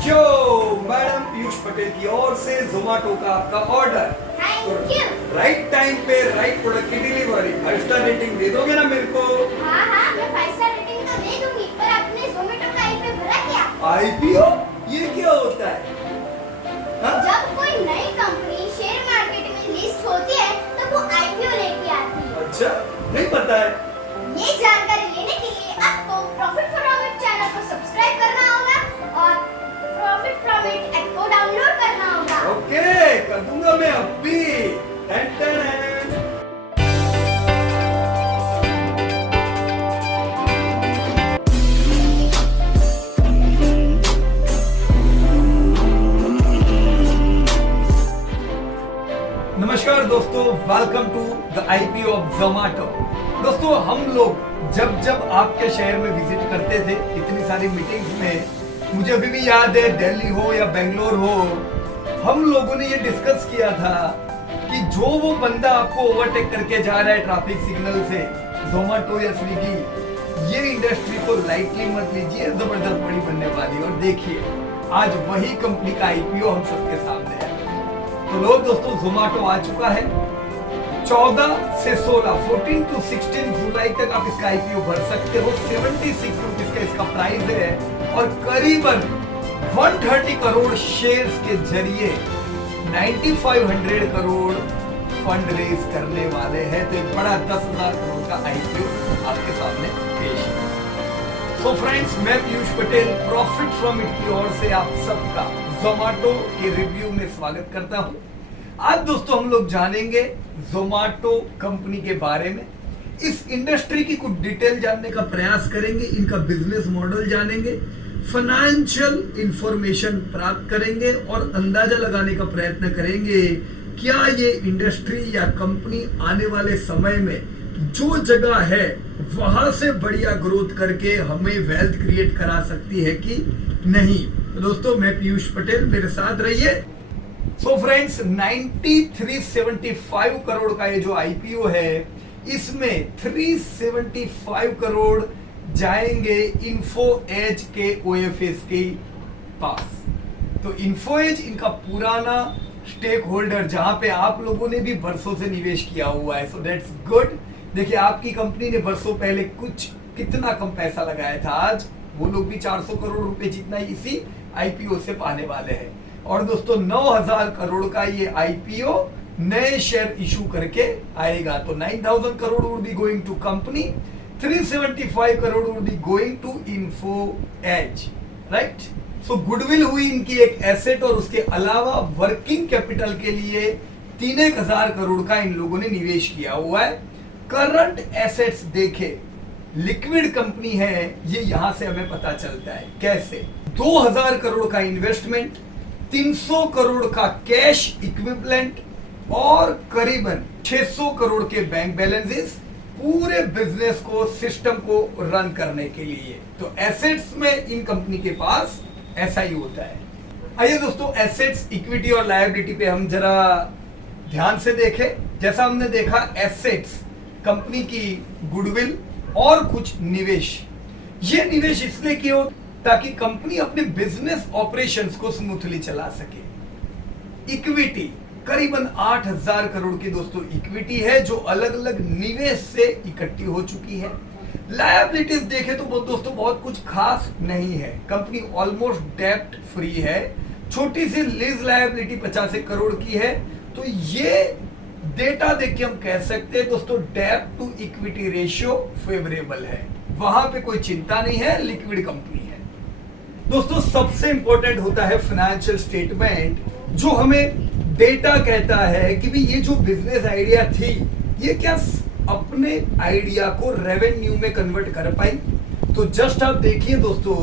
जो मैडम पीयूष पटेल की ओर से जोमेटो का आपका order thank you. Right time पे राइट प्रोडक्ट की डिलीवरी। 5 स्टार रेटिंग दे दोगे ना मेरे को? हाँ हाँ, मैं 5 स्टार रेटिंग तो दे दूंगी, पर आपने जोमेटो का आईपीओ भरा क्या? आईपीओ ये क्या होता है? हाँ? जब कोई नई कंपनी शेयर मार्केट में लिस्ट होती है तो वो आईपीओ लेके आती है। अच्छा, नहीं पता है। ये जानकारी लेने के लिए आपको प्रॉफिट फ्रॉम इट चैनल को सब्सक्राइब करना होगा और प्रॉफिट फ्रॉम इट ऐप को डाउनलोड करना होगा। ओके, कर दूंगा मैं अभी। टन टन। नमस्कार दोस्तों, welcome to the IPO of Zomato. दोस्तों, हम लोग जब आपके शहर में विजिट करते थे इतनी सारी मीटिंग्स में, मुझे अभी भी याद है, दिल्ली हो या बेंगलोर हो, हम लोगों ने ये डिस्कस किया था कि जो वो बंदा आपको ओवरटेक करके जा रहा है ट्रैफिक सिग्नल से, जोमेटो या स्विगी, ये इंडस्ट्री को लाइटली मत लीजिए, जबरदस्त बड़ी बनने वाली। और देखिए, आज वही कंपनी का आईपीओ हम सबके सामने है। तो लोग दोस्तों, जोमेटो आ चुका है। 14 से 16 14 to 16 जुलाई तक आप इसका आईपीओ भर सकते हो। 76 रुपीज का इसका प्राइस है और करीबन 130 करोड़ शेयर्स के जरिए 9500 करोड़ फंड रेज करने वाले हैं। तो एक बड़ा 10,000 करोड़ का आईपीओ आपके सामने पेश है। तो फ्रेंड्स, मैं Piyush Patel profit from it की ओर से आप सबका जोमेटो के रिव्यू में स्वागत करता हूं। आज दोस्तों हम लोग जानेंगे जोमेटो कंपनी के बारे में, इस इंडस्ट्री की कुछ डिटेल जानने का प्रयास करेंगे, इनका बिजनेस मॉडल जानेंगे, फाइनेंशियल इंफॉर्मेशन प्राप्त करेंगे और अंदाजा लगाने का प्रयत्न करेंगे क्या ये इंडस्ट्री या कंपनी आने वाले समय में जो जगह है वहां से बढ़िया ग्रोथ करके हमें वेल्थ क्रिएट करा सकती है कि नहीं। तो दोस्तों, मैं पीयूष पटेल, मेरे साथ रहिए। सो फ्रेंड्स, 9375 करोड़ का ये जो आईपीओ है, इसमें 375 करोड़ जाएंगे इन्फो एज के ओएफएस के पास। तो इन्फो एज इनका पुराना स्टेक होल्डर, जहां पे आप लोगों ने भी बरसों से निवेश किया हुआ है। So that's good. देखिए, आपकी कंपनी ने बरसों पहले कितना कम पैसा लगाया था, आज वो लोग भी 400 करोड़ रुपए जितना इसी आईपीओ से पाने वाले हैं। और दोस्तों, 9000 करोड़ का ये आईपीओ नए शेयर इशू करके आएगा। तो 9000 crore would be going to company, 375 crore would be going to Info Edge, right. So goodwill हुई इनकी एक एसेट, और उसके अलावा वर्किंग कैपिटल के लिए 3000 करोड़ का इन लोगों ने निवेश किया हुआ है। करंट एसेट्स देखे, लिक्विड कंपनी है ये, यहां से हमें पता चलता है कैसे। 2000 करोड़ का इन्वेस्टमेंट, 300 करोड़ का कैश इक्विवेलेंट और करीबन 600 करोड़ के बैंक बैलेंसेस, पूरे बिजनेस को, सिस्टम को रन करने के लिए। तो एसेट्स में इन कंपनी के पास ऐसा ही होता है। आइए दोस्तों, एसेट्स, इक्विटी और लायबिलिटी पे हम जरा ध्यान से देखें। जैसा हमने देखा, एसेट्स कंपनी की गुडविल और कुछ निवेश। ये निवेश इसलिए किए हो ताकि कंपनी अपने बिजनेस ऑपरेशंस को स्मूथली चला सके। इक्विटी करीबन 8000 करोड़ की दोस्तों इक्विटी है, जो अलग अलग निवेश से इकट्ठी हो चुकी है। लायबिलिटीज देखें तो वो दोस्तों बहुत कुछ खास नहीं है। कंपनी ऑलमोस्ट डेब्ट फ्री है। छोटी सी लीज लायबिलिटी 85 करोड़ की है। तो ये डेटा देख के हम कह सकते हैं दोस्तों, debt to equity ratio favourable है, वहां पे कोई चिंता नहीं है, लिक्विड कंपनी है। दोस्तों, सबसे इंपॉर्टेंट होता है फाइनेंशियल स्टेटमेंट, जो हमें डेटा कहता है कि भी ये जो बिजनेस आइडिया थी, ये क्या अपने आइडिया को रेवेन्यू में कन्वर्ट कर पाई। तो जस्ट आप देखिए दोस्तों,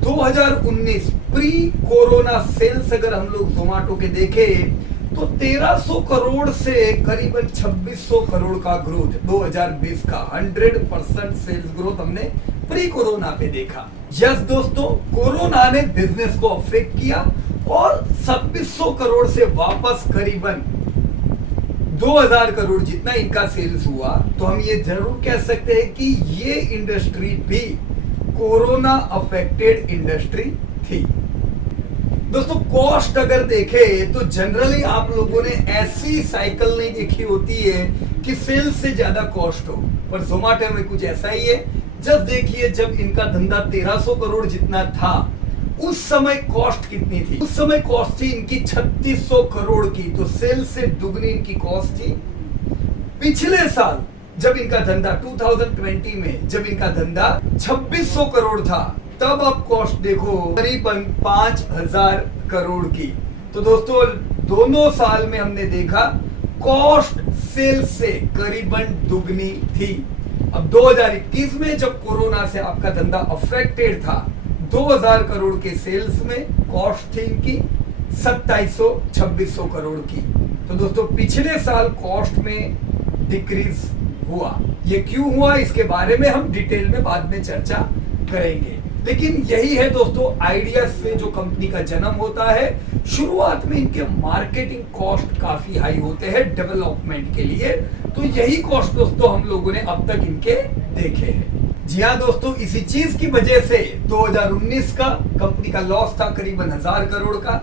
2019 प्री कोरोना सेल्स अगर हम लोग जोमेटो के देखें तो 1300 करोड़ से करीबन 2600 करोड़ का ग्रोथ 2020 का 100% सेल्स ग्रोथ हमने प्री कोरोना पे देखा। यस दोस्तों, कोरोना ने बिजनेस को अफेक्ट किया और 2600 करोड़ से वापस करीबन 2000 करोड़ जितना इनका सेल्स हुआ। तो हम ये जरूर कह सकते हैं कि ये इंडस्ट्री भी कोरोना अफेक्टेड इंडस्ट्री थी। दोस्तों कॉस्ट अगर देखे तो जनरली आप लोगों ने ऐसी साइकिल नहीं देखी होती है कि सेल्स से ज्यादा कॉस्ट हो, पर जोमेटो में कुछ ऐसा ही है। जब देखिए जब इनका धंधा 1300 करोड़ जितना था, उस समय कॉस्ट कितनी थी? उस समय कॉस्ट थी इनकी 3600 करोड़ की, तो सेल्स से दुगनी इनकी कॉस्ट थी। पिछले साल जब इनका धंधा 2020 में जब इनका धंधा 2600 करोड़ था, तब आप कॉस्ट देखो करीबन 5000 करोड़ की। तो दोस्तों दोनों साल में हमने देखा कॉस्ट सेल्स से करीबन दुगनी थी। अब 2021 में जब कोरोना से आपका धंधा अफेक्टेड था, 2000 करोड़ के सेल्स में कॉस्ट थी इनकी 2700-2600 करोड़ की। तो दोस्तों पिछले साल कॉस्ट में डिक्रीज हुआ। ये क्यों हुआ इसके बारे में हम डिटेल में बाद में चर्चा करेंगे, लेकिन यही है दोस्तों आइडिया से जो कंपनी का जन्म होता है। शुरुआत में इनके मार्केटिंग कॉस्ट काफी हाई होते हैं डेवलपमेंट के लिए, तो यही कॉस्ट दोस्तों हम लोगों ने अब तक इनके देखे हैं। जी हाँ दोस्तों, इसी चीज की वजह से 2019 का कंपनी का लॉस था करीबन 1000 करोड़ का।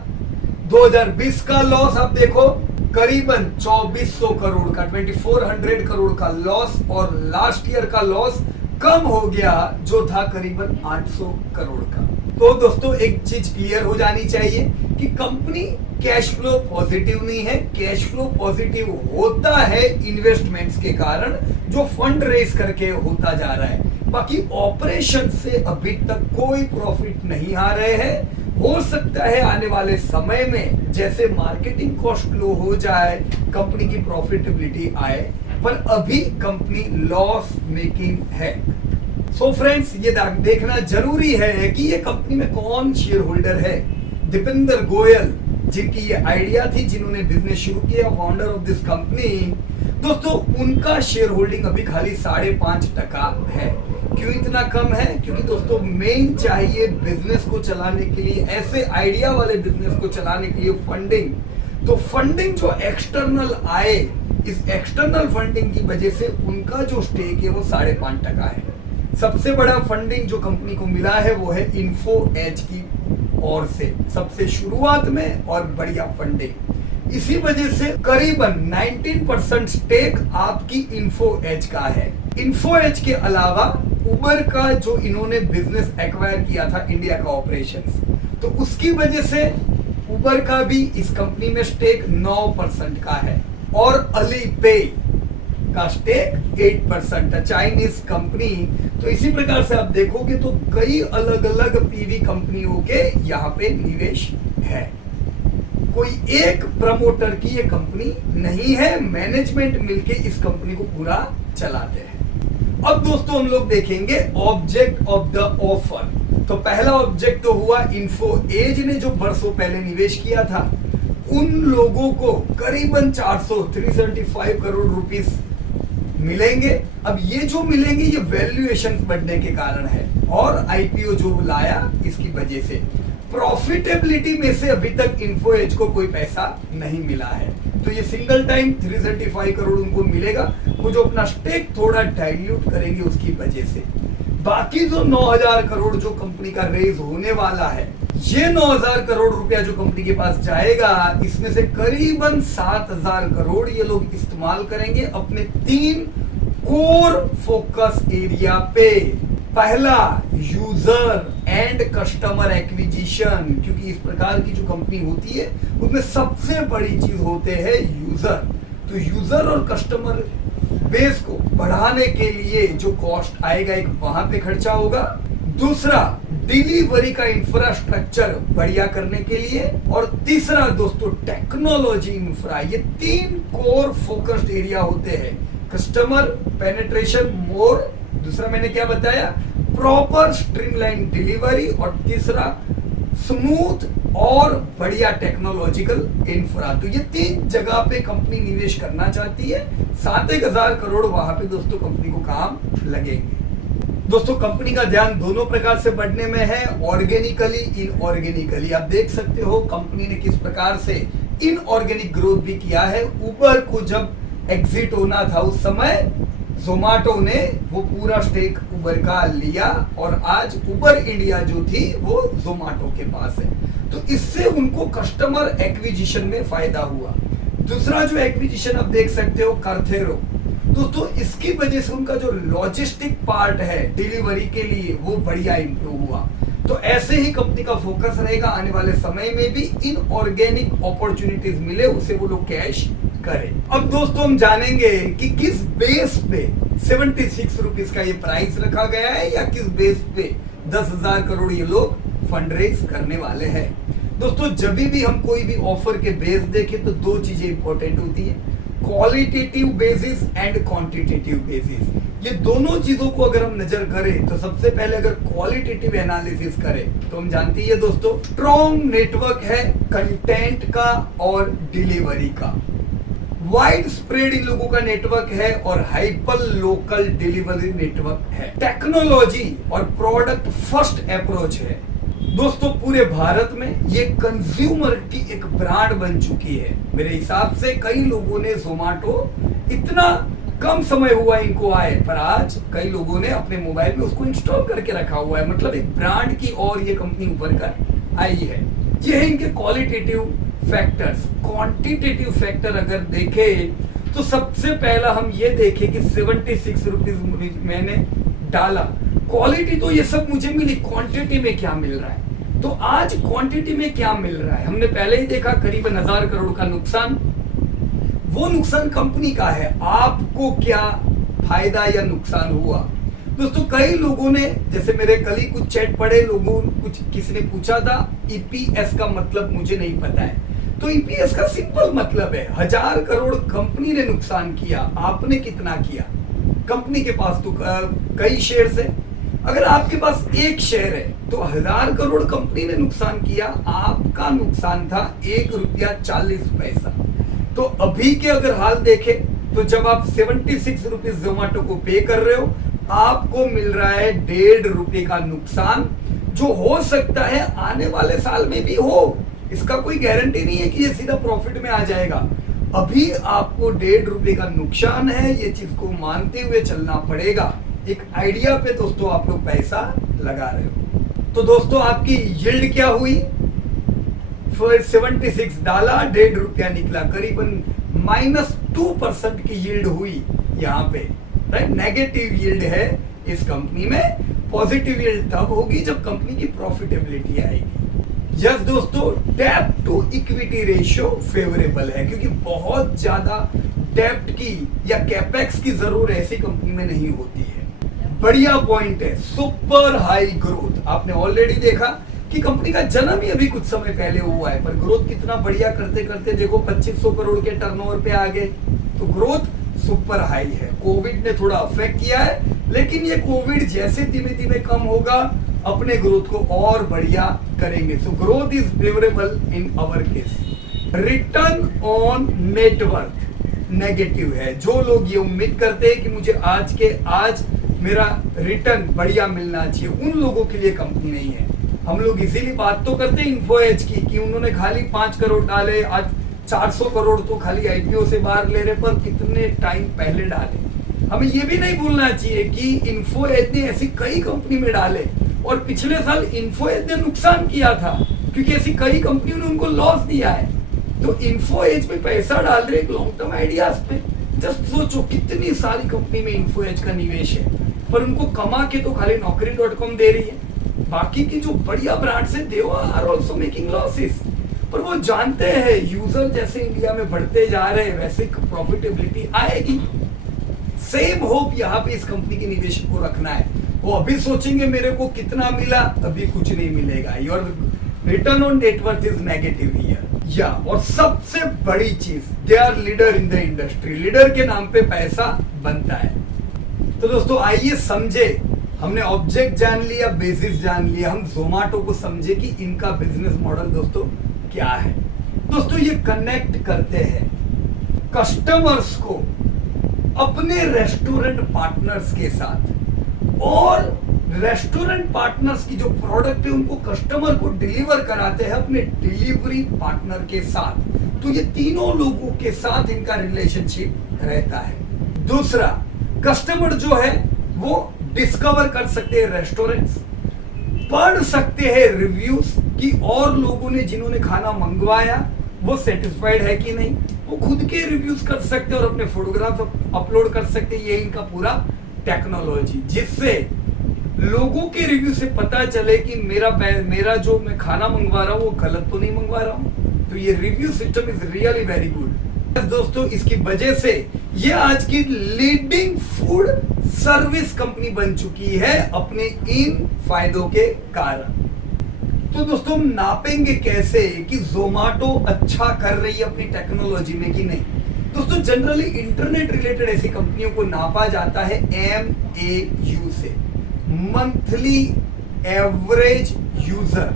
2020 का लॉस आप देखो करीबन 2400 करोड़ का, 2400 करोड़ का लॉस, और लास्ट ईयर का लॉस कम हो गया जो था करीबन 800 करोड़ का। तो दोस्तों एक चीज क्लियर हो जानी चाहिए कि कंपनी कैश फ्लो पॉजिटिव नहीं है। कैश फ्लो पॉजिटिव होता है इन्वेस्टमेंट्स के कारण, जो फंड रेज करके होता जा रहा है। बाकी ऑपरेशन से अभी तक कोई प्रॉफिट नहीं आ रहे हैं। हो सकता है आने वाले समय में जैसे मार्केटिंग कॉस्ट लो हो जाए, कंपनी की प्रॉफिटेबिलिटी आए, पर अभी कंपनी लॉस मेकिंग है। सो फ्रेंड्स ये देखना जरूरी है कि ये कंपनी में कौन शेयर होल्डर है। दीपेंद्र गोयल जिनकी ये आइडिया थी, जिन्होंने बिजनेस शुरू किया, फाउंडर ऑफ दिस कंपनी, दोस्तों उनका शेयर होल्डिंग अभी खाली 5.5% है। क्यों इतना कम है? क्योंकि दोस्तों मेन चाहिए बिजनेस को चलाने के लिए, ऐसे आइडिया वाले बिजनेस को चलाने के लिए फंडिंग। तो फंडिंग जो एक्सटर्नल आए, इस एक्सटर्नल फंडिंग की वजह से उनका जो स्टेक है वो 5.5% है। सबसे बड़ा फंडिंग जो कंपनी को मिला है वो है इन्फो एज की ओर से, सबसे शुरुआत में, और बढ़िया फंडिंग। इसी वजह से करीबन 19% स्टेक आपकी इन्फो एज का है। इन्फो एज के अलावा उबर का जो इन्होंने बिजनेस एक्वायर किया था, इंडिया का ऑपरेशंस, तो उसकी वजह से उबर का भी इस कंपनी में स्टेक 9% का है, और अलीपे का स्टेक 8% है, चाइनीज कंपनी। तो इसी प्रकार से आप देखोगे तो कई अलग अलग पीवी कंपनियों के यहाँ पे निवेश है। कोई एक प्रमोटर की ये कंपनी नहीं है, मैनेजमेंट मिलके इस कंपनी को पूरा चलाते हैं। अब दोस्तों हम लोग देखेंगे ऑब्जेक्ट ऑफ द ऑफर। तो पहला ऑब्जेक्ट तो हुआ इन्फो एज ने जो बरसों पहले निवेश किया था, उन लोगों को करीबन 375 करोड़ रुपीस मिलेंगे। अब ये जो मिलेंगे ये वैल्यूएशन बढ़ने के कारण है, और आईपीओ जो लाया इसकी वजह से। प्रॉफिटेबिलिटी में से अभी तक इन्फो एज को कोई पैसा नहीं मिला है, तो ये सिंगल टाइम 375 करोड़ उनको मिलेगा। वो जो अपना स्टेक थोड़ा डाइल्यूट करेंगे उसकी वजह से। बाकी जो 9000 करोड़ जो कंपनी का रेज होने वाला है, ये 9000 करोड़ रुपया जो कंपनी के पास जाएगा, इसमें से करीबन 7000 करोड़ ये लोग इस्तेमाल करेंगे अपने 3 कोर फोकस एरिया पे। पहला यूजर एंड कस्टमर एक्विजिशन, क्योंकि इस प्रकार की जो कंपनी होती है उसमें सबसे बड़ी चीज होते हैं यूजर। तो यूजर और कस्टमर बेस को बढ़ाने के लिए जो कॉस्ट आएगा, एक वहां पे खर्चा होगा। दूसरा डिलीवरी का इंफ्रास्ट्रक्चर बढ़िया करने के लिए, और तीसरा दोस्तों टेक्नोलॉजी इंफ्रा। ये 3 कोर फोकस्ड एरिया होते हैं। कस्टमर पेनिट्रेशन मोर, दूसरा मैंने क्या बताया, प्रॉपर स्ट्रीमलाइन डिलीवरी, और तीसरा स्मूथ और बढ़िया टेक्नोलॉजिकल इंफ्रा। तो ये 3 जगह पे कंपनी निवेश करना चाहती है। 7000 करोड़ वहां पे दोस्तों कंपनी को काम लगेंगे। दोस्तों कंपनी का ध्यान दोनों प्रकार से बढ़ने में है, ऑर्गेनिकली, इनऑर्गेनिकली। आप देख सकते हो कंपनी ने किस प्रकार से इनऑर्गेनिक ग्रोथ भी किया है। उबर को जब एग्जिट होना था उस समय जोमेटो ने वो पूरा स्टेक उबर का लिया, और आज उबर इंडिया जो थी वो जोमेटो के पास है। तो इससे उनको कस्टमर एक्विजिशन में फायदा हुआ। दूसरा जो एक्विजिशन आप देख सकते हो कार्थेरो, दोस्तों इसकी वजह से उनका जो लॉजिस्टिक पार्ट है डिलीवरी के लिए वो बढ़िया इंप्रूव हुआ। तो ऐसे ही कंपनी का फोकस रहेगा आने वाले समय में भी इन ऑर्गेनिक अपॉर्चुनिटीज मिले उसे वो लोग कैश करें। अब दोस्तों हम जानेंगे कि किस बेस पे 76 रुपीज का ये प्राइस रखा गया है या किस बेस पे 10,000 करोड़ ये लोग फंड रेज करने वाले हैं। दोस्तों जब भी हम कोई भी ऑफर के बेस देखें तो दो चीजें इंपॉर्टेंट होती है, qualitative basis and quantitative basis. ये दोनों चीजों को अगर हम नजर करें तो सबसे पहले अगर क्वालिटेटिव एनालिसिस करें तो हम जानते हैं दोस्तों स्ट्रॉन्ग नेटवर्क है कंटेंट का और डिलीवरी का, वाइड स्प्रेड इन लोगों का नेटवर्क है और हाइपर लोकल डिलीवरी नेटवर्क है, टेक्नोलॉजी और प्रोडक्ट फर्स्ट अप्रोच है। दोस्तों पूरे भारत में ये कंज्यूमर की एक ब्रांड बन चुकी है। मेरे हिसाब से कई लोगों ने जोमेटो इतना कम समय हुआ इनको आए, पर आज कई लोगों ने अपने मोबाइल में उसको इंस्टॉल करके रखा हुआ है। मतलब एक ब्रांड की और ये कंपनी उभर कर आई है। ये है इनके क्वालिटेटिव फैक्टर्स। क्वांटिटेटिव फैक्टर अगर देखें तो सबसे पहला हम ये देखें कि 76 रुपीज मैंने डाला, क्वालिटी तो ये सब मुझे मिली, क्वांटिटी में क्या मिल रहा है। तो आज क्वांटिटी में क्या मिल रहा है हमने पहले ही देखा, करीबन 1000 करोड़ का नुकसान। वो नुकसान कंपनी का है, आपको क्या फायदा या नुकसान हुआ। दोस्तों कई लोगों ने, जैसे मेरे कल ही कुछ चैट पढ़े, लोगों कुछ किसी ने पूछा था ईपीएस का मतलब मुझे नहीं पता है। तो ईपीएस का सिंपल मतलब है 1000 करोड़ कंपनी ने नुकसान किया, आपने कितना किया। कंपनी के पास तो कई शेयर्स है, अगर आपके पास एक शेयर है तो 1000 करोड़ कंपनी ने नुकसान किया, आपका नुकसान था 1 रुपया 40 पैसा। तो अभी के अगर हाल देखें तो जब आप 76 रुपीज जोमेटो को पे कर रहे हो, आपको मिल रहा है 1.5 रुपए का नुकसान, जो हो सकता है आने वाले साल में भी हो। इसका कोई गारंटी नहीं है कि ये सीधा प्रॉफिट में आ जाएगा। अभी आपको 1.5 रुपए का नुकसान है, ये चीज को मानते हुए चलना पड़ेगा। एक आइडिया पे दोस्तों आप लोग पैसा लगा रहे हो। तो दोस्तों आपकी यील्ड क्या हुई, 76 डाला, 1.5 रुपया निकला, करीबन -2% की यील्ड हुई यहाँ पे, राइट। नेगेटिव यील्ड है इस कंपनी में, पॉजिटिव यील्ड तब होगी जब कंपनी की प्रॉफिटेबिलिटी आएगी। यस दोस्तों, डेब्ट टू इक्विटी रेशियो फेवरेबल है, क्योंकि बहुत ज्यादा डेब्ट की या कैपेक्स की जरूरत ऐसी कंपनी में नहीं होती है। बढ़िया पॉइंट है, सुपर हाई ग्रोथ। आपने ऑलरेडी देखा कि कंपनी का जन्म ही अभी कुछ समय पहले हुआ है, पर ग्रोथ कितना बढ़िया करते करते देखो 2500 करोड़ के टर्नओवर पे आ गए। तो ग्रोथ सुपर हाई है। कोविड ने थोड़ा अफेक्ट किया है, लेकिन ये कोविड जैसे धीमे धीमे कम होगा अपने ग्रोथ को और बढ़िया करेंगे। So growth is favourable in our case. Return on net worth negative है। जो लोग ये उम्मीद करते हैं कि मुझे आज मेरा रिटर्न बढ़िया मिलना चाहिए, उन लोगों के लिए कंपनी नहीं है। हम लोग इसीलिए बात तो करते हैं इन्फो एज की कि उन्होंने खाली 5 करोड़ डाले, आज 400 करोड़ तो खाली आईपीओ से बाहर ले रहे, पर कितने टाइम पहले डाले। हमें ये भी नहीं भूलना चाहिए कि इन्फो एज ने ऐसी कई कंपनी में डाले और पिछले साल इन्फो एज ने नुकसान किया था, क्योंकि ऐसी कई कंपनियों ने उनको लॉस दिया है। तो इन्फो एज में पैसा डाल रहे एक लॉन्ग टर्म आइडियाज पे। जस्ट सोचो कितनी सारी कंपनी में इन्फो एज का निवेश है, पर उनको कमा के तो खाली Naukri.com दे रही है। बाकी की जो बढ़िया ब्रांड्स है, they are also making losses, पर वो जानते हैं यूजर जैसे इंडिया में बढ़ते जा रहे हैं वैसे प्रॉफिटेबिलिटी आएगी। सेम होप यहाँ पे इस कंपनी के निवेशक को रखना है। वो अभी सोचेंगे मेरे को कितना मिला, अभी कुछ नहीं मिलेगा। Your return on net worth is negative here. या और सबसे बड़ी चीज, they are leader in the industry. Leader के नाम पे पैसा बनता है। तो दोस्तों आइए समझे, हमने ऑब्जेक्ट जान लिया, बेसिस जान लिया, हम जोमेटो को समझे कि इनका बिजनेस मॉडल दोस्तों क्या है। दोस्तों ये कनेक्ट करते हैं कस्टमर्स को अपने रेस्टोरेंट पार्टनर्स के साथ, और रेस्टोरेंट पार्टनर्स की जो प्रोडक्ट है उनको कस्टमर को डिलीवर कराते हैं अपने डिलीवरी पार्टनर के साथ। तो ये तीनों लोगों के साथ इनका रिलेशनशिप रहता है। दूसरा, कस्टमर जो है वो डिस्कवर कर सकते हैं रेस्टोरेंट्स, पढ़ सकते हैं रिव्यूज कि और लोगों ने जिन्होंने खाना मंगवाया वो सेटिस्फाइड है कि नहीं। वो खुद के रिव्यूज कर सकते और अपने फोटोग्राफ अपलोड कर सकते। ये इनका पूरा टेक्नोलॉजी, जिससे लोगों के रिव्यू से पता चले कि मेरा जो मैं खाना मंगवा रहा हूँ वो गलत तो नहीं मंगवा रहा हूँ। तो ये review system is really very good दोस्तों। इसकी वजह से ये आज की लीडिंग फूड सर्विस कंपनी बन चुकी है अपने इन फायदों के कारण। तो दोस्तों हम नापेंगे कैसे कि जोमेटो अच्छा कर रही है अपनी टेक्नोलॉजी में कि नहीं। दोस्तों जनरली इंटरनेट रिलेटेड ऐसी कंपनियों को नापा जाता है MAU से, monthly average user.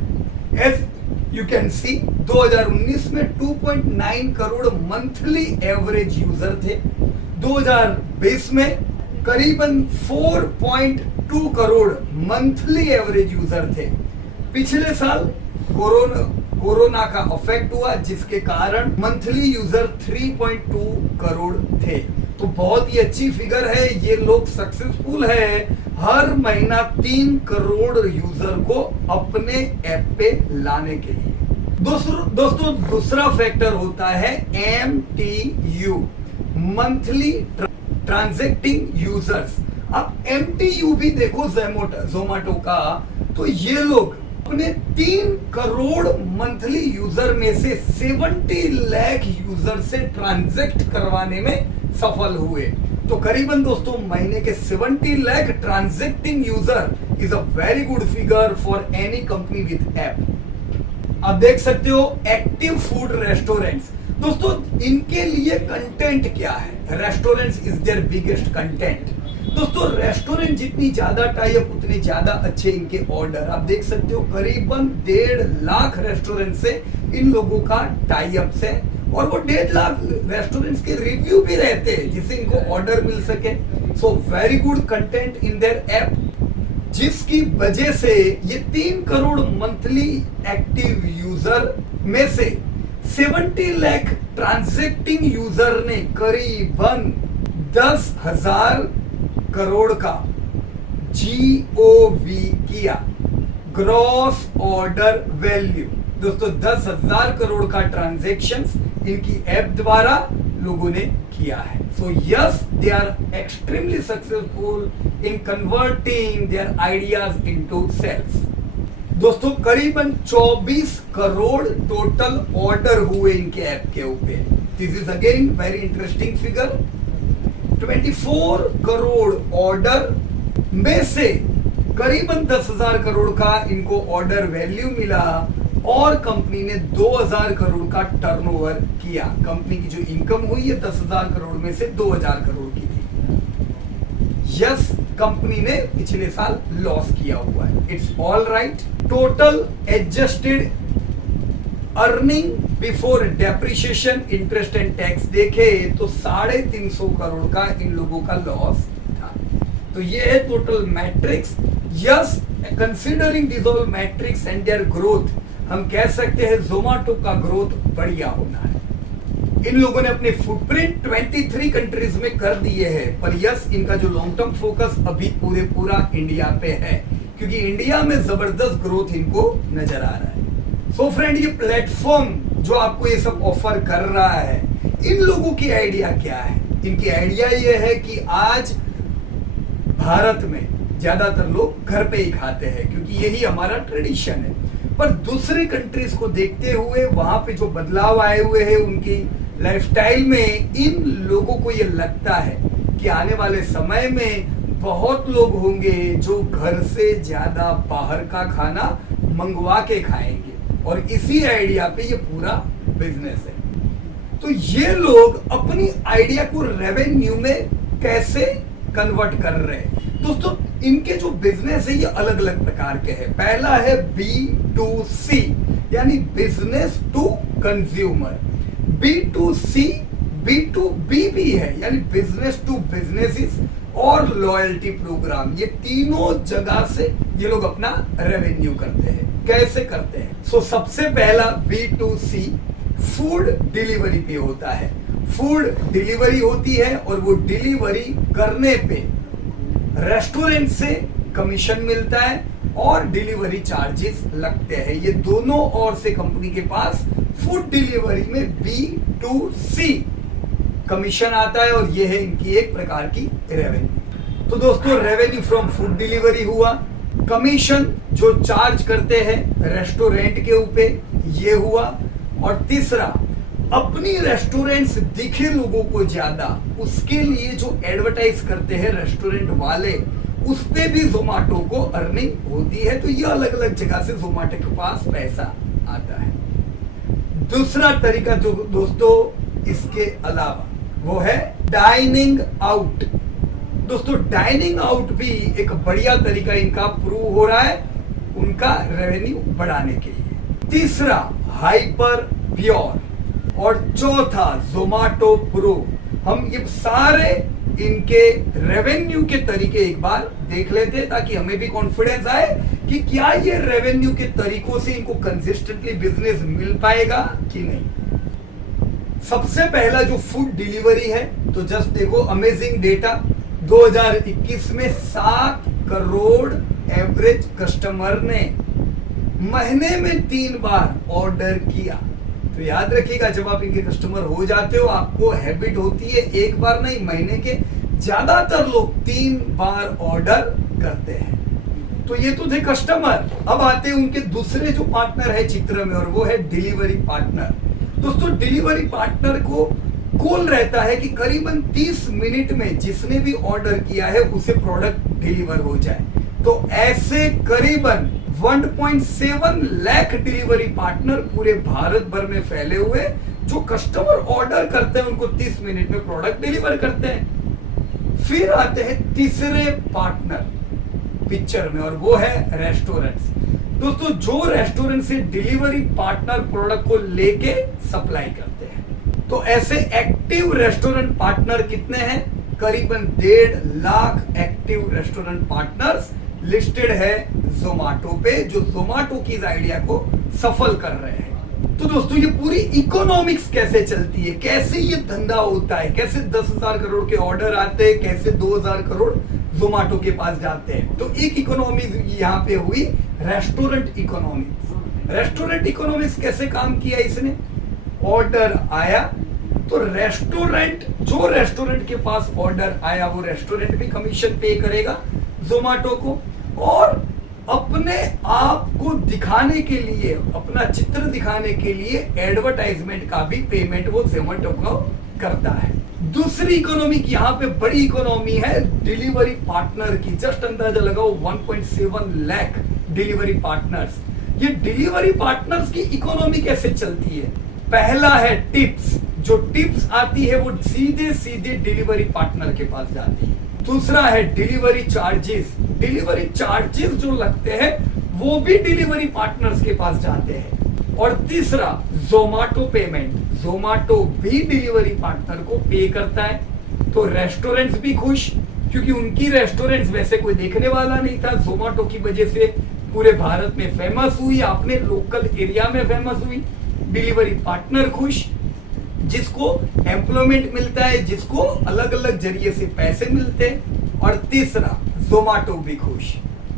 As you can see 2019 में 2.9 करोड़ मंथली एवरेज यूजर थे। 2020 में करीबन 4.2 करोड़ मंथली एवरेज यूजर थे। पिछले साल कोरोना का इफेक्ट हुआ जिसके कारण मंथली यूजर 3.2 करोड़ थे। तो बहुत ही अच्छी फिगर है। ये लोग सक्सेसफुल है हर महीना 3 करोड़ यूजर को अपने ऐप पे लाने के लिए। दोस्तों दूसरा फैक्टर होता है MTU, मंथली ट्रांजैक्टिंग यूजर्स। अब MTU भी देखो जोमेटो का, तो ये लोग अपने 3 करोड़ मंथली यूजर में से 70 लाख यूजर से ट्रांजैक्ट करवाने में सफल हुए। तो करीबन दोस्तों महीने के 70 lakh transacting user is a very good figure for any company with app. आप देख सकते हो एक्टिव फूड रेस्टोरेंट्स। दोस्तों इनके लिए कंटेंट क्या है? Restaurants is their biggest content. दोस्तों रेस्टोरेंट जितनी ज्यादा टाइप उतने ज्यादा अच्छे इनके ऑर्डर। आप देख सकते हो करीबन 1.5 लाख रेस्टोरेंट से इन लोगों का टाइप है और वो 1.5 लाख रेस्टोरेंट्स के रिव्यू भी रहते हैं जिससे इनको ऑर्डर मिल सके। So very good content in their app, जिसकी वजह से ये 3 करोड़ मंथली एक्टिव यूजर में से 70 लाख ट्रांजैक्टिंग यूजर ने करीबन 10,000 करोड़ का GOV किया, ग्रॉस ऑर्डर वैल्यू। दोस्तों 10,000 करोड़ का ट्रांजैक्शंस इनकी ऐप द्वारा लोगों ने किया है। So yes they are extremely successful in converting their ideas into sales. दोस्तों करीबन 24 करोड़ टोटल ऑर्डर हुए इनके ऐप के ऊपर। This is again very interesting figure. 24 crore order में से करीबन 10,000 करोड़ का इनको ऑर्डर वैल्यू मिला और कंपनी ने 2,000 करोड़ का टर्नओवर किया। कंपनी की जो इनकम हुई है 10,000 करोड़ में से 2,000 करोड़ की थी। यस कंपनी ने पिछले साल लॉस किया हुआ है, it's all right. Total adjusted earning before depreciation interest and tax देखे तो 350 करोड़ का इन लोगों का लॉस था। तो ये है total matrix. Yes considering this all matrix and their growth, हम कह सकते हैं जोमेटो का ग्रोथ बढ़िया होना है। इन लोगों ने अपने फुटप्रिंट 23 कंट्रीज में कर दिए हैं, पर यस इनका जो लॉन्ग टर्म फोकस अभी पूरा इंडिया पे है क्योंकि इंडिया में जबरदस्त ग्रोथ इनको नजर आ रहा है। सो फ्रेंड ये प्लेटफॉर्म जो आपको ये सब ऑफर कर रहा है, इन लोगों की आइडिया क्या है? इनकी आइडिया ये है कि आज भारत में ज्यादातर लोग घर पे ही खाते हैं क्योंकि यही हमारा ट्रेडिशन है, पर दूसरे कंट्रीज को देखते हुए वहां पे जो बदलाव आए हुए हैं उनकी लाइफस्टाइल में, इन लोगों को ये लगता है कि आने वाले समय में बहुत लोग होंगे जो घर से ज्यादा बाहर का खाना मंगवा के खाएंगे और इसी आइडिया पे ये पूरा बिजनेस है। तो ये लोग अपनी आइडिया को रेवेन्यू में कैसे कन्वर्ट कर रहे हैं? दोस्तों इनके जो बिजनेस है ये अलग अलग प्रकार के हैं। पहला है B2C यानी business to consumer. B2C B2B भी है यानी बिजनेस टू बिजनेसेस और लॉयल्टी प्रोग्राम। ये तीनों जगह से ये लोग अपना रेवेन्यू करते हैं। कैसे करते हैं? सबसे पहला B2C फूड डिलीवरी पे होता है। फूड डिलीवरी होती है और वो डिलीवरी करने पे रेस्टोरेंट से कमीशन मिलता है और डिलीवरी चार्जेस लगते हैं। ये दोनों ओर से कंपनी के पास फूड डिलीवरी में B2C कमीशन आता है और ये है इनकी एक प्रकार की रेवेन्यू। तो दोस्तों रेवेन्यू फ्रॉम फूड डिलीवरी हुआ, कमीशन जो चार्ज करते हैं रेस्टोरेंट के ऊपर ये हुआ, और तीसरा अपनी रेस्टोरेंट्स दिखे लोगों को ज्यादा उसके लिए जो एडवर्टाइज करते हैं रेस्टोरेंट वाले, उस पे भी जोमेटो को अर्निंग होती है। तो ये अलग अलग जगह से जोमेटो के पास पैसा आता है। दूसरा तरीका जो दोस्तों इसके अलावा वो है डाइनिंग आउट। दोस्तों डाइनिंग आउट भी एक बढ़िया तरीका इनका प्रूव हो रहा है उनका रेवेन्यू बढ़ाने के लिए। तीसरा हाइपर प्योर, और चौथा जोमेटो प्रो। हम ये सारे इनके रेवेन्यू के तरीके एक बार देख लेते हैं ताकि हमें भी कॉन्फिडेंस आए कि क्या ये रेवेन्यू के तरीकों से इनको कंसिस्टेंटली बिजनेस मिल पाएगा कि नहीं। सबसे पहला जो फूड डिलीवरी है, तो जस्ट देखो अमेजिंग डेटा, 2021 में 7 करोड़ एवरेज कस्टमर ने महीने में 3 बार ऑर्डर किया। तो याद रखिएगा जब आप इनके कस्टमर हो जाते हो आपको हैबिट होती है एक बार नहीं, महीने के ज्यादातर लोग 3 बार ऑर्डर करते हैं। तो ये तो थे कस्टमर। अब आते हैं उनके दूसरे जो पार्टनर है चित्र में, और वो है डिलीवरी पार्टनर। दोस्तों डिलीवरी पार्टनर को गोल रहता है कि करीबन 30 मिनट में जिसने भी ऑर्डर किया है उसे प्रोडक्ट डिलीवर हो जाए। तो ऐसे करीबन 1.7 लाख डिलीवरी पार्टनर पूरे भारत भर में फैले हुए जो कस्टमर ऑर्डर करते हैं उनको 30 मिनट में प्रोडक्ट डिलीवर करते हैं। फिर आते हैं तीसरे पार्टनर पिक्चर में, और वो है रेस्टोरेंट्स। दोस्तों जो रेस्टोरेंट से डिलीवरी पार्टनर प्रोडक्ट को लेके सप्लाई करते हैं। तो ऐसे एक्टिव रेस्टोरेंट पार्टनर कितने हैं? करीबन 1.5 lakh active restaurant partners listed है जोमेटो पे, जो जोमेटो की इस आइडिया को सफल कर रहे हैं। तो दोस्तों ये पूरी इकोनॉमिक्स कैसे चलती है, कैसे ये धंधा होता है, कैसे 10,000 करोड़ के ऑर्डर आते हैं, कैसे 2,000 करोड़ जोमेटो के पास जाते हैं। तो एक इकोनॉमी यहाँ पे हुई रेस्टोरेंट इकोनॉमिक्स। रेस्टोरेंट इकोनॉमिक्स कैसे काम किया इसने? ऑर्डर आया तो रेस्टोरेंट, जो रेस्टोरेंट के पास ऑर्डर आया वो रेस्टोरेंट भी कमीशन पे करेगा जोमेटो को, और अपने आप को दिखाने के लिए, अपना चित्र दिखाने के लिए एडवर्टाइजमेंट का भी पेमेंट वो जोमेटो को करता है। दूसरी इकोनॉमी यहाँ पे बड़ी इकोनॉमी है डिलीवरी पार्टनर की। जस्ट अंदाजा लगाओ 1.7 लाख डिलीवरी पार्टनर्स। ये डिलीवरी पार्टनर्स की इकोनॉमी कैसे चलती है? पहला है टिप्स। जो टिप्स आती है वो सीधे सीधे डिलीवरी पार्टनर के पास जाती है। दूसरा है डिलीवरी चार्जेस। डिलीवरी चार्जेस जो लगते हैं वो भी डिलीवरी पार्टनर्स के पास जाते हैं। और तीसरा जोमेटो पेमेंट। जोमेटो भी डिलीवरी पार्टनर को पे करता है। तो रेस्टोरेंट्स भी खुश, क्योंकि उनकी रेस्टोरेंट्स वैसे कोई देखने वाला नहीं था, जोमेटो की वजह से पूरे भारत में फेमस हुई, अपने लोकल एरिया में फेमस हुई। डिलीवरी पार्टनर खुश, जिसको एम्प्लॉयमेंट मिलता है, जिसको अलग अलग जरिए से पैसे मिलते हैं। और तीसरा जोमेटो भी खुश।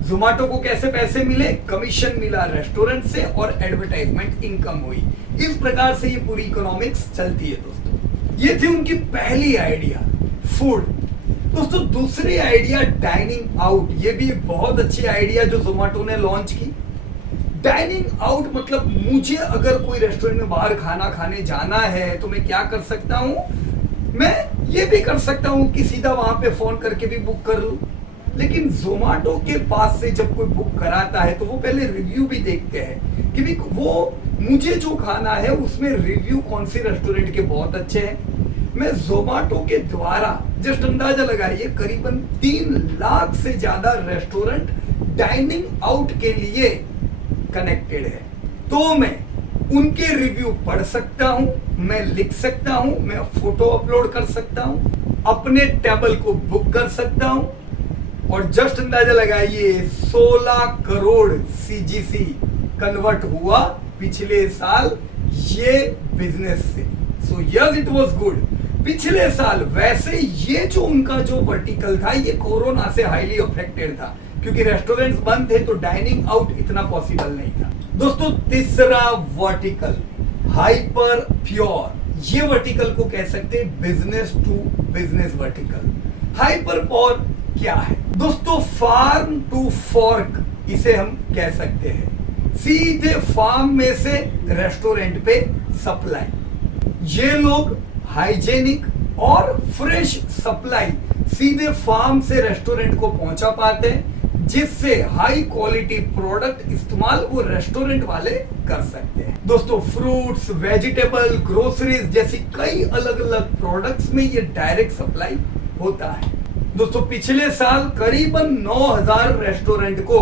जोमेटो को कैसे पैसे मिले? कमीशन मिला रेस्टोरेंट से और एडवर्टाइजमेंट इनकम हुई। इस प्रकार से ये पूरी इकोनॉमिक्स चलती है दोस्तों। ये थी उनकी पहली आइडिया फूड। दोस्तों दूसरी आइडिया डाइनिंग आउट। ये भी एक बहुत अच्छी आइडिया जो जोमेटो ने लॉन्च की। डाइनिंग आउट मतलब मुझे अगर कोई रेस्टोरेंट में बाहर खाना खाने जाना है तो मैं क्या कर सकता हूँ? मैं ये भी कर सकता हूँ कि सीधा वहां पे फोन करके भी बुक कर लूं। लेकिन जोमेटो के पास से जब कोई बुक कराता है तो वो पहले रिव्यू भी देखते हैं कि भी वो मुझे जो खाना है उसमें रिव्यू कौन से रेस्टोरेंट के बहुत अच्छे हैं। मैं जोमेटो के द्वारा जस्ट अंदाजा लगाइए करीबन 3 लाख से ज्यादा रेस्टोरेंट डाइनिंग आउट के लिए कनेक्टेड है। तो मैं उनके रिव्यू पढ़ सकता हूं, मैं लिख सकता हूं, मैं फोटो अपलोड कर सकता हूं, अपने टेबल को बुक कर सकता हूं। और जस्ट अंदाजा लगाइए 16 करोड़ सीजीसी कन्वर्ट हुआ पिछले साल ये बिजनेस से। सो यस इट वाज गुड। पिछले साल वैसे ये जो उनका जो वर्टिकल था ये कोरोना से हाईली अफेक्टेड था। क्योंकि रेस्टोरेंट्स बंद थे तो डाइनिंग आउट इतना पॉसिबल नहीं था। दोस्तों तीसरा वर्टिकल हाइपर प्योर, ये वर्टिकल को कह सकते हैं business to business vertical. Hyperpure क्या है दोस्तों? फार्म टू फॉर्क इसे हम कह सकते हैं, सीधे फार्म में से रेस्टोरेंट पे सप्लाई। ये लोग हाइजेनिक और फ्रेश सप्लाई सीधे फार्म से रेस्टोरेंट को पहुंचा पाते हैं, जिससे हाई क्वालिटी प्रोडक्ट इस्तेमाल वो रेस्टोरेंट वाले कर सकते हैं। दोस्तों फ्रूट्स, वेजिटेबल, ग्रोसरीज जैसी कई अलग अलग प्रोडक्ट्स में ये डायरेक्ट सप्लाई होता है। दोस्तों पिछले साल करीबन 9000 रेस्टोरेंट को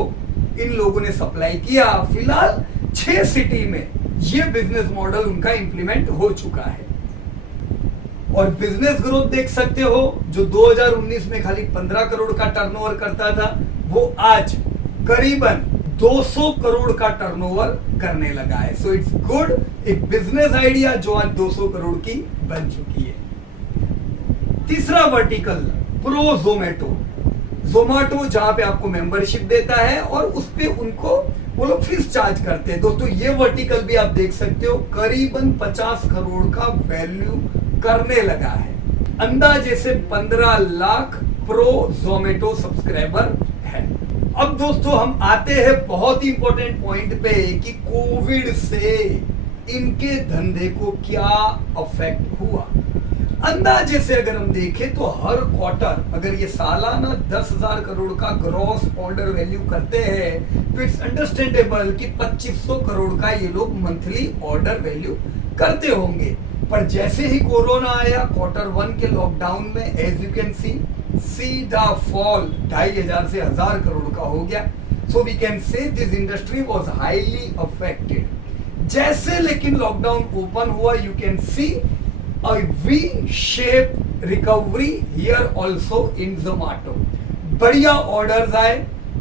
इन लोगों ने सप्लाई किया। फिलहाल 6 सिटी में ये बिजनेस मॉडल उनका इंप्लीमेंट हो चुका है। और बिजनेस ग्रोथ देख सकते हो, जो 2019 में खाली 15 करोड़ का टर्नओवर करता था, वो आज करीबन 200 करोड़ का टर्नओवर करने लगा है। सो इट्स गुड, एक बिजनेस आइडिया जो आज 200 करोड़ की बन चुकी है। तीसरा वर्टिकल प्रो जोमेटो। जोमेटो जहां पे आपको मेंबरशिप देता है और उस पे उनको वो लोग फीस चार्ज करते हैं। दोस्तों ये वर्टिकल भी आप देख सकते हो, करीबन 50 करोड़ का वैल्यू करने लगा है। अंदाजे से 15 लाख प्रो जोमेटो सब्सक्राइबर है। अब दोस्तों हम आते हैं बहुत ही इंपॉर्टेंट पॉइंट पे कि कोविड से इनके धंधे को क्या अफेक्ट हुआ। अंदाजे से अगर हम देखें तो हर क्वार्टर अगर ये सालाना 10,000 करोड़ का ग्रॉस ऑर्डर वैल्यू करते हैं तो इट्स अंडरस्टैंडेबल कि 2500 करोड़ का ये लोग मंथली ऑर्डर वैल्यू करते होंगे। पर जैसे ही कोरोना आया, क्वार्टर 1 के लॉकडाउन में एज यू कैन सी सीधा फॉल 2500 से 1000 करोड़ का हो गया। So we can say this industry was highly affected. जैसे लेकिन लॉकडाउन ओपन हुआ, you can see a V-shaped recovery here also in Zomato। बढ़िया ऑर्डर्स आए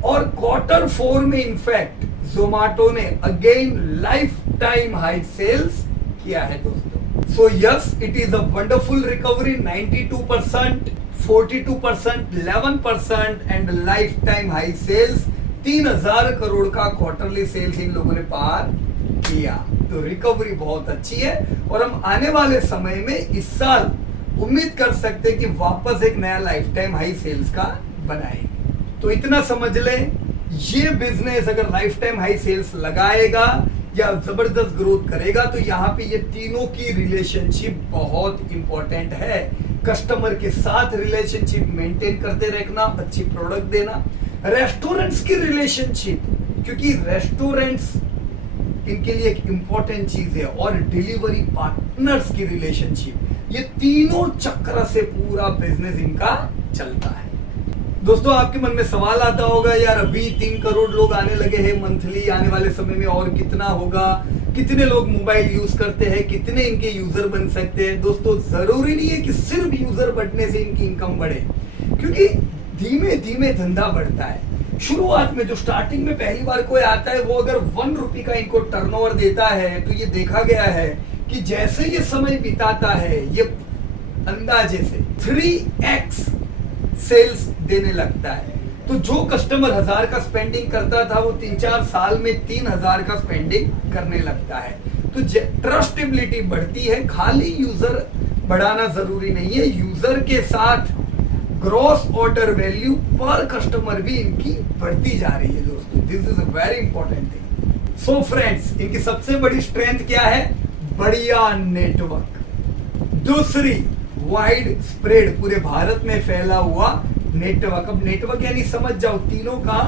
और क्वार्टर 4 में इनफैक्ट Zomato ने again lifetime high sales किया है दोस्तों। So yes, it is a wonderful recovery. 92%, 42%, 11% and lifetime high sales. 3000 crore का quarterly sales इन लोगों ने पार किया। तो रिकवरी बहुत अच्छी है और हम आने वाले समय में इस साल उम्मीद कर सकते हैं कि वापस एक नया लाइफ टाइम हाई सेल्स का बनाएंगे। तो इतना समझ लें, ये बिजनेस अगर लाइफ टाइम हाई सेल्स लगाएगा या जबरदस्त ग्रोथ करेगा तो यहाँ पे ये तीनों की रिलेशनशिप बहुत इंपॉर्टेंट है। कस्टमर के साथ रिलेशनशिप मेंटेन करते रखना, अच्छी प्रोडक्ट देना, रेस्टोरेंट्स की रिलेशनशिप, क्योंकि रेस्टोरेंट्स इनके लिए एक इंपॉर्टेंट चीज है, और डिलीवरी पार्टनर्स की रिलेशनशिप, ये तीनों चक्र से पूरा बिजनेस इनका चलता है। दोस्तों आपके मन में सवाल आता होगा, यार अभी 3 करोड़ लोग आने लगे हैं मंथली, आने वाले समय में और कितना होगा, कितने लोग मोबाइल यूज करते हैं, कितने इनके यूजर बन सकते हैं। दोस्तों जरूरी नहीं है कि सिर्फ यूजर बढ़ने से इनकी इनकम बढ़े, क्योंकि धीमे धीमे धंधा बढ़ता है। शुरुआत में जो स्टार्टिंग में पहली बार कोई आता है, वो अगर 1 रुपए का इनको टर्नओवर देता है तो ये देखा गया है कि जैसे ये समय बिताता है, ये अंदाजे से 3x सेल्स देने लगता है। तो जो कस्टमर 1000 का स्पेंडिंग करता था, वो 3-4 साल में 3000 का स्पेंडिंग करने लगता है। तो ट्रस्टेबिलिटी बढ़ती है। खाली यूजर बढ़ाना जरूरी नहीं है, यूजर के साथ ग्रॉस ऑर्डर वैल्यू पर कस्टमर भी इनकी बढ़ती जा रही है दोस्तों। This is a very important thing. So friends, इनकी सबसे बड़ी स्ट्रेंथ क्या है? बढ़िया नेटवर्क। दूसरी, वाइड स्प्रेड, पूरे भारत में फैला हुआ नेटवर्क। अब नेटवर्क यानी समझ जाओ, तीनों का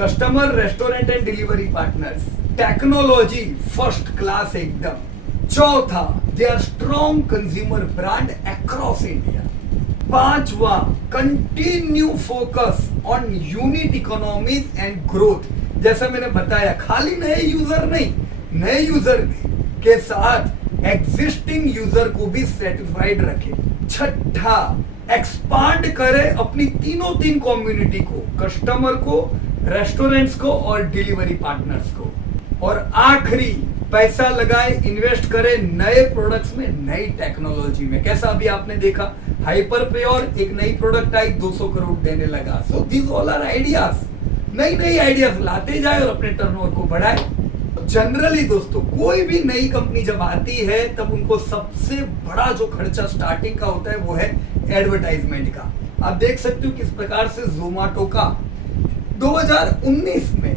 customer, restaurant and delivery partners. Technology first class एकदम। चौथा, they are strong consumer brand across India. पांचवा, continue focus on unit economies and growth. जैसा मैंने बताया, खाली नए यूजर नहीं, नए यूजर के साथ एग्जिस्टिंग यूजर को भी सेटिस्फाइड रखे। छठा, एक्सपांड करे अपनी तीन कम्युनिटी को, कस्टमर को, रेस्टोरेंट्स को और डिलीवरी पार्टनर्स को। और आखिरी, पैसा लगाए, इन्वेस्ट करे नए प्रोडक्ट्स में, नई टेक्नोलॉजी में। कैसा अभी आपने देखा, हाइपर प्योर एक नई प्रोडक्ट आई, 200 करोड़ देने लगा। So these all are ideas नई नई आइडियाज लाते जाए और अपने टर्नओवर को बढ़ाए। जनरली दोस्तों कोई भी नई कंपनी जब आती है तब उनको सबसे बड़ा जो खर्चा स्टार्टिंग का होता है वो है एडवर्टाइजमेंट का। आप देख सकते हो किस प्रकार से जोमेटो का 2019 में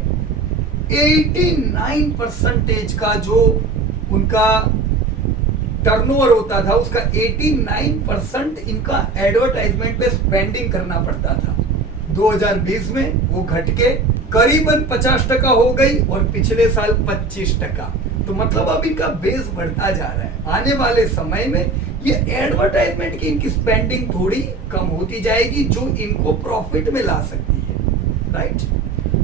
89% का जो उनका टर्नओवर होता था उसका 89% इनका एडवर्टाइजमेंट पे स्पेंडिंग करना पड़ता था। 2020 में वो घट के करीबन 50% हो गई और पिछले साल 25%। तो मतलब अब इनका बेस बढ़ता जा रहा है। आने वाले समय में ये एडवर्टाइजमेंट की इनकी स्पेंडिंग थोड़ी कम होती जाएगी जो इनको प्रॉफिट में ला सकती है, राइट।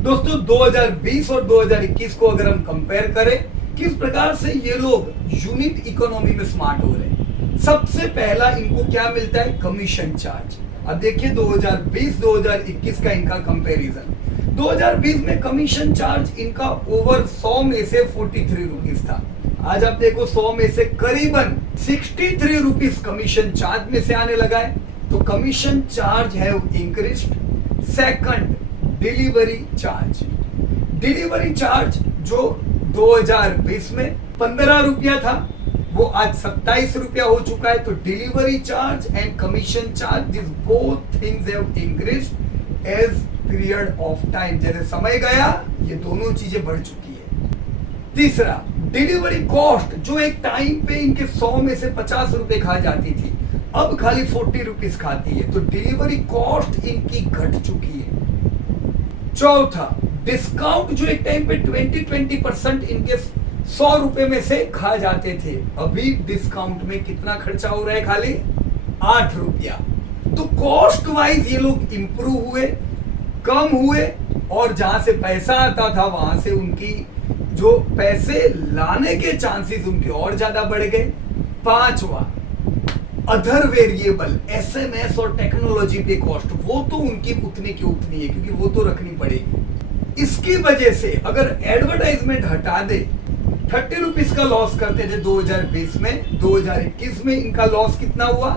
दोस्तों 2020 और 2021 को अगर हम कंपेयर करें किस प्रकार से ये लोग यूनिट इकोनॉमी में स्मार्ट हो रहे हैं। सबसे पहला इनको क्या मिलता है, कमीशन चार्ज। अब देखिए 2020-2021 का इनका कंपैरिजन। 2020 में कमीशन चार्ज इनका ओवर 100 में से 43 रुपीस था। आज आप देखो 100 में से करीबन 63 रुपीस कमीशन चार्ज में से आने लगा है। तो कमीशन चार्ज है increase. Second, delivery charge. Delivery charge जो 2020 में 15 रुपया था वो आज 27 रुपया हो चुका है। तो delivery charge and commission charge, this both things have increased as period of time. जैसे समय गया ये दोनों चीजें बढ़ चुकी है। तीसरा, डिलीवरी कॉस्ट जो एक टाइम पे इनके 100 में से 50 रुपए खा जाती थी अब खाली 40 रुपीज खाती है। तो डिलीवरी कॉस्ट इनकी घट चुकी है। चौथा, डिस्काउंट जो एक टाइम पे 20% इनके 100 रुपए में से खा जाते थे, अभी डिस्काउंट में कितना खर्चा हो रहा है, खाली 8 रुपया। तो कॉस्ट वाइज ये लोग इंप्रूव हुए, कम हुए, और जहां से पैसा आता था वहां से उनकी जो पैसे लाने के चांसेस उनके और ज्यादा बढ़ गए। पांचवा, अदर वेरिएबल एसएमएस और टेक्नोलॉजी पे कॉस्ट, वो तो उनकी उतनी की उतनी है क्योंकि वो तो रखनी पड़ेगी। इसकी वजह से अगर एडवर्टाइजमेंट हटा दे, 30 रुपीज का लॉस करते थे 2020 में, 2021 में इनका लॉस कितना हुआ,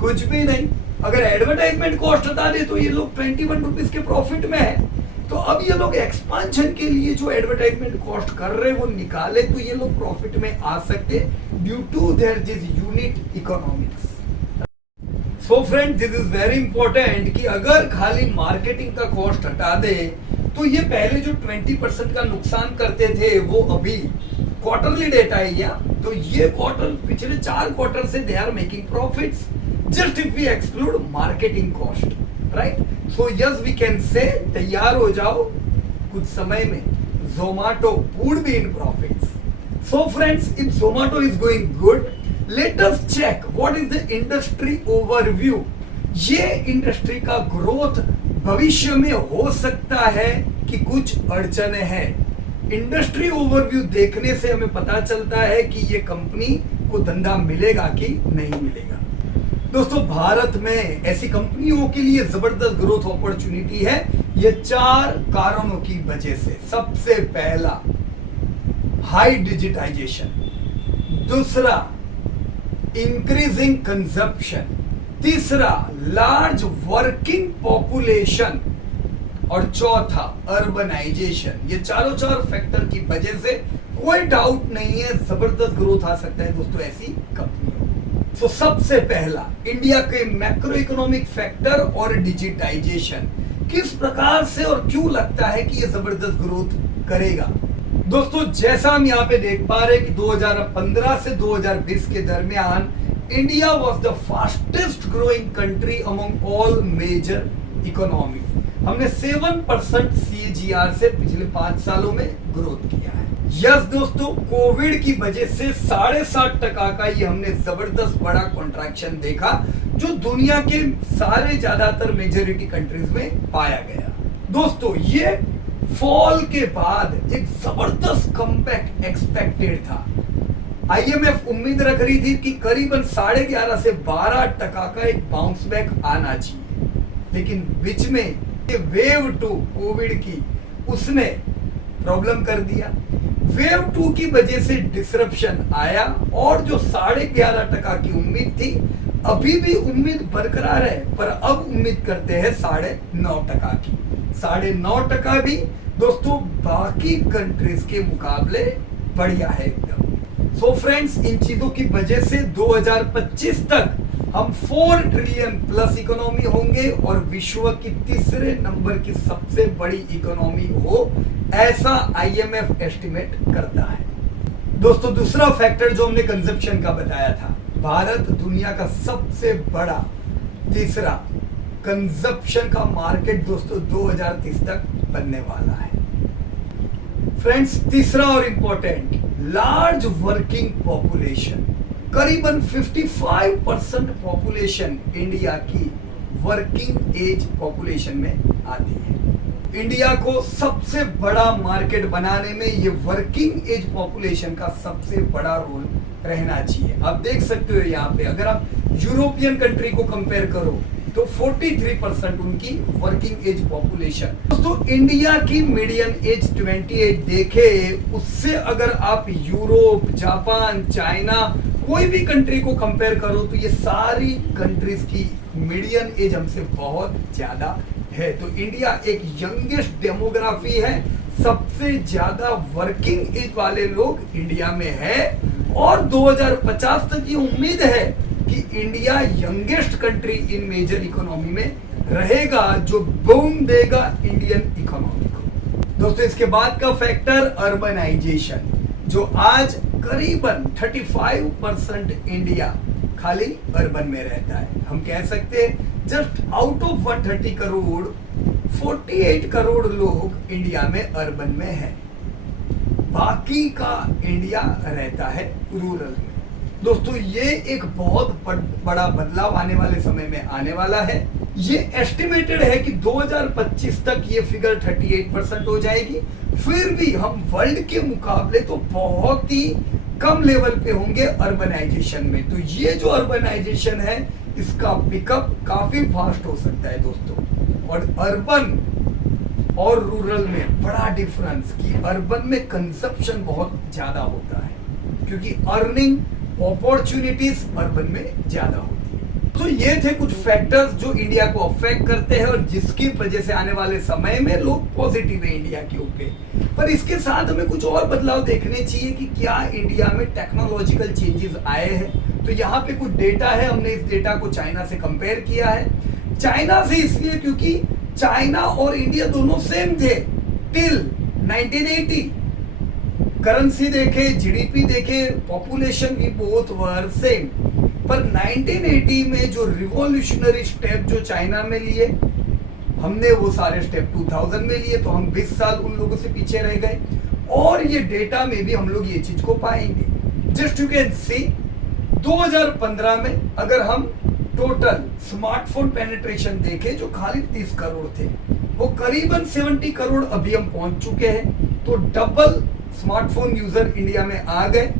कुछ भी नहीं। अगर एडवर्टाइजमेंट कॉस्ट हटा दे तो ये लोग 21 रुपीज के प्रॉफिट में है। तो अब ये लोग एक्सपांशन के लिए जो एडवर्टाइजमेंट कॉस्ट कर रहे हैं वो निकाले तो ये लोग प्रॉफिट में आ सकते due to their this unit economics. So friend, this is very important कि अगर खाली मार्केटिंग का कॉस्ट हटा दे तो ये पहले जो 20% का नुकसान करते थे वो अभी क्वार्टरली डेटा है या तो ये क्वार्टर पिछले 4 क्वार्टर से they are making profits just if we exclude marketing cost, right. So yes we can say तैयार हो जाओ, कुछ समय में Zomato would be in profits. So friends, if Zomato is going good, let us check what is the industry overview. ये industry का growth भविष्य में हो सकता है कि कुछ अड़चने हैं। इंडस्ट्री ओवरव्यू देखने से हमें पता चलता है कि ये कंपनी को धंधा मिलेगा कि नहीं मिलेगा। दोस्तों, भारत में ऐसी कंपनियों के लिए जबरदस्त ग्रोथ अपॉर्चुनिटी है, ये 4 कारणों की वजह से। सबसे पहला, हाई डिजिटाइजेशन। दूसरा, इंक्रीजिंग कंजप्शन। तीसरा, लार्ज वर्किंग पॉपुलेशन। और चौथा, अर्बनाइजेशन। ये चारों फैक्टर की वजह से कोई डाउट नहीं है जबरदस्त ग्रोथ आ सकता है दोस्तों ऐसी कंपनियों। तो सबसे पहला, इंडिया के मैक्रो इकोनॉमिक फैक्टर और डिजिटाइजेशन किस प्रकार से और क्यों लगता है कि ये जबरदस्त ग्रोथ करेगा। दोस्तों, जैसा हम यहाँ पे देख पा रहे हैं कि 2015 से 2020 के दरमियान India was the fastest growing country among all major economy. हमने 7% CAGR से पिछले 5 सालों में ग्रोथ किया है। यस दोस्तों, कोविड की वजह से 7.5% का ये हमने जबरदस्त बड़ा कॉन्ट्रैक्शन देखा जो दुनिया के सारे ज्यादातर मेजॉरिटी कंट्रीज में पाया गया। दोस्तों, ये फॉल के बाद एक जबरदस्त कमबैक एक्सपेक्टेड था। IMF उम्मीद रख रही थी कि करीबन 11.5 से 12% का एक बाउंस बैक आना चाहिए, लेकिन बीच में ये वेव 2 कोविड की उसने प्रॉब्लम कर दिया। वेव 2 की वजह से डिसरप्शन आया और जो 11.5% की उम्मीद थी अभी भी उम्मीद बरकरार है, पर अब उम्मीद करते हैं 9.5% की। 9.5% भी दोस्तों बाकी कंट्रीज के मुकाबले बढ़िया है एकदम। सो फ्रेंड्स, इन चीजों की वजह से 2025 तक हम 4 ट्रिलियन प्लस इकोनॉमी होंगे और विश्व की तीसरे नंबर की सबसे बड़ी इकोनॉमी हो, ऐसा IMF एस्टिमेट करता है। दोस्तों, दूसरा फैक्टर जो हमने कंजप्शन का बताया था, भारत दुनिया का सबसे बड़ा तीसरा कंजप्शन का मार्केट दोस्तों 2030 तक बनने वाला है। फ्रेंड्स, तीसरा और इंपॉर्टेंट, लार्ज वर्किंग पॉपुलेशन। करीबन 55% पॉपुलेशन इंडिया की वर्किंग एज पॉपुलेशन में आती है। इंडिया को सबसे बड़ा मार्केट बनाने में ये वर्किंग एज पॉपुलेशन का सबसे बड़ा रोल रहना चाहिए। आप देख सकते हो यहाँ पे, अगर आप यूरोपियन कंट्री को कंपेयर करो तो 43% उनकी वर्किंग एज पॉपुलेशन। दोस्तों, इंडिया की मीडियन एज 28 देखे, उससे अगर आप यूरोप, जापान, चाइना कोई भी कंट्री को कंपेयर करो तो ये सारी कंट्रीज की मीडियन एज हमसे बहुत ज्यादा है। तो इंडिया एक यंगेस्ट डेमोग्राफी है, सबसे ज्यादा वर्किंग एज वाले लोग इंडिया में है और 2050 तक ये उम्मीद है कि India youngest country in major economy में रहेगा, जो बूम देगा इंडियन इकोनॉमी को। दोस्तों, इसके बाद का फैक्टर अर्बनाइजेशन, जो आज करीबन 35% इंडिया खाली अर्बन में रहता है। हम कह सकते हैं just out of 130 crore 48 crore लोग इंडिया में अर्बन में है, बाकी का इंडिया रहता है रूरल में। दोस्तों, ये एक बहुत बड़ा बदलाव आने वाले समय में आने वाला है। ये एस्टिमेटेड है कि 2025 तक ये फिगर 38% हो जाएगी। फिर भी हम वर्ल्ड के मुकाबले तो बहुत ही कम लेवल पे होंगे अर्बनाइजेशन में। तो ये जो अर्बनाइजेशन है, इसका पिकअप काफी फास्ट हो सकता है दोस्तों। और अर्बन और रूरल में बड़ा डिफरेंस कि अर्बन में कंजप्शन बहुत ज्यादा होता है, क्योंकि अर्निंग अपॉर्चुनिटीज अर्बन में ज्यादा होती है। तो ये थे कुछ फैक्टर्स जो इंडिया को अफेक्ट करते हैं और जिसकी वजह से आने वाले समय में लोग पॉजिटिव है इंडिया के ऊपर। पर इसके साथ हमें कुछ और बदलाव देखने चाहिए कि क्या इंडिया में टेक्नोलॉजिकल चेंजेस आए हैं। तो यहाँ पे कुछ डेटा है, हमने इस डेटा को चाइना से कंपेयर किया है। चाइना से इसलिए क्योंकि चाइना और इंडिया दोनों सेम थे टिल 1980। करेंसी देखे, जीडीपी देखे, पॉपुलेशन भी बोथ वर सेम। पर 1980 में जो रिवॉल्यूशनरी स्टेप जो चाइना में लिए, हमने वो सारे स्टेप 2000 में लिए, तो हम 20 साल उन लोगों से पीछे रह गए। और ये डेटा में भी हम लोग ये चीज को पाएंगे। जस्ट यू कैन सी 2015 में अगर हम टोटल स्मार्टफोन पेनिट्रेशन देखें जो खाली 30 करोड़ थे, वो करीबन 70 करोड़ अभी हम पहुंच चुके हैं। तो डबल स्मार्टफोन यूजर इंडिया में आ गए।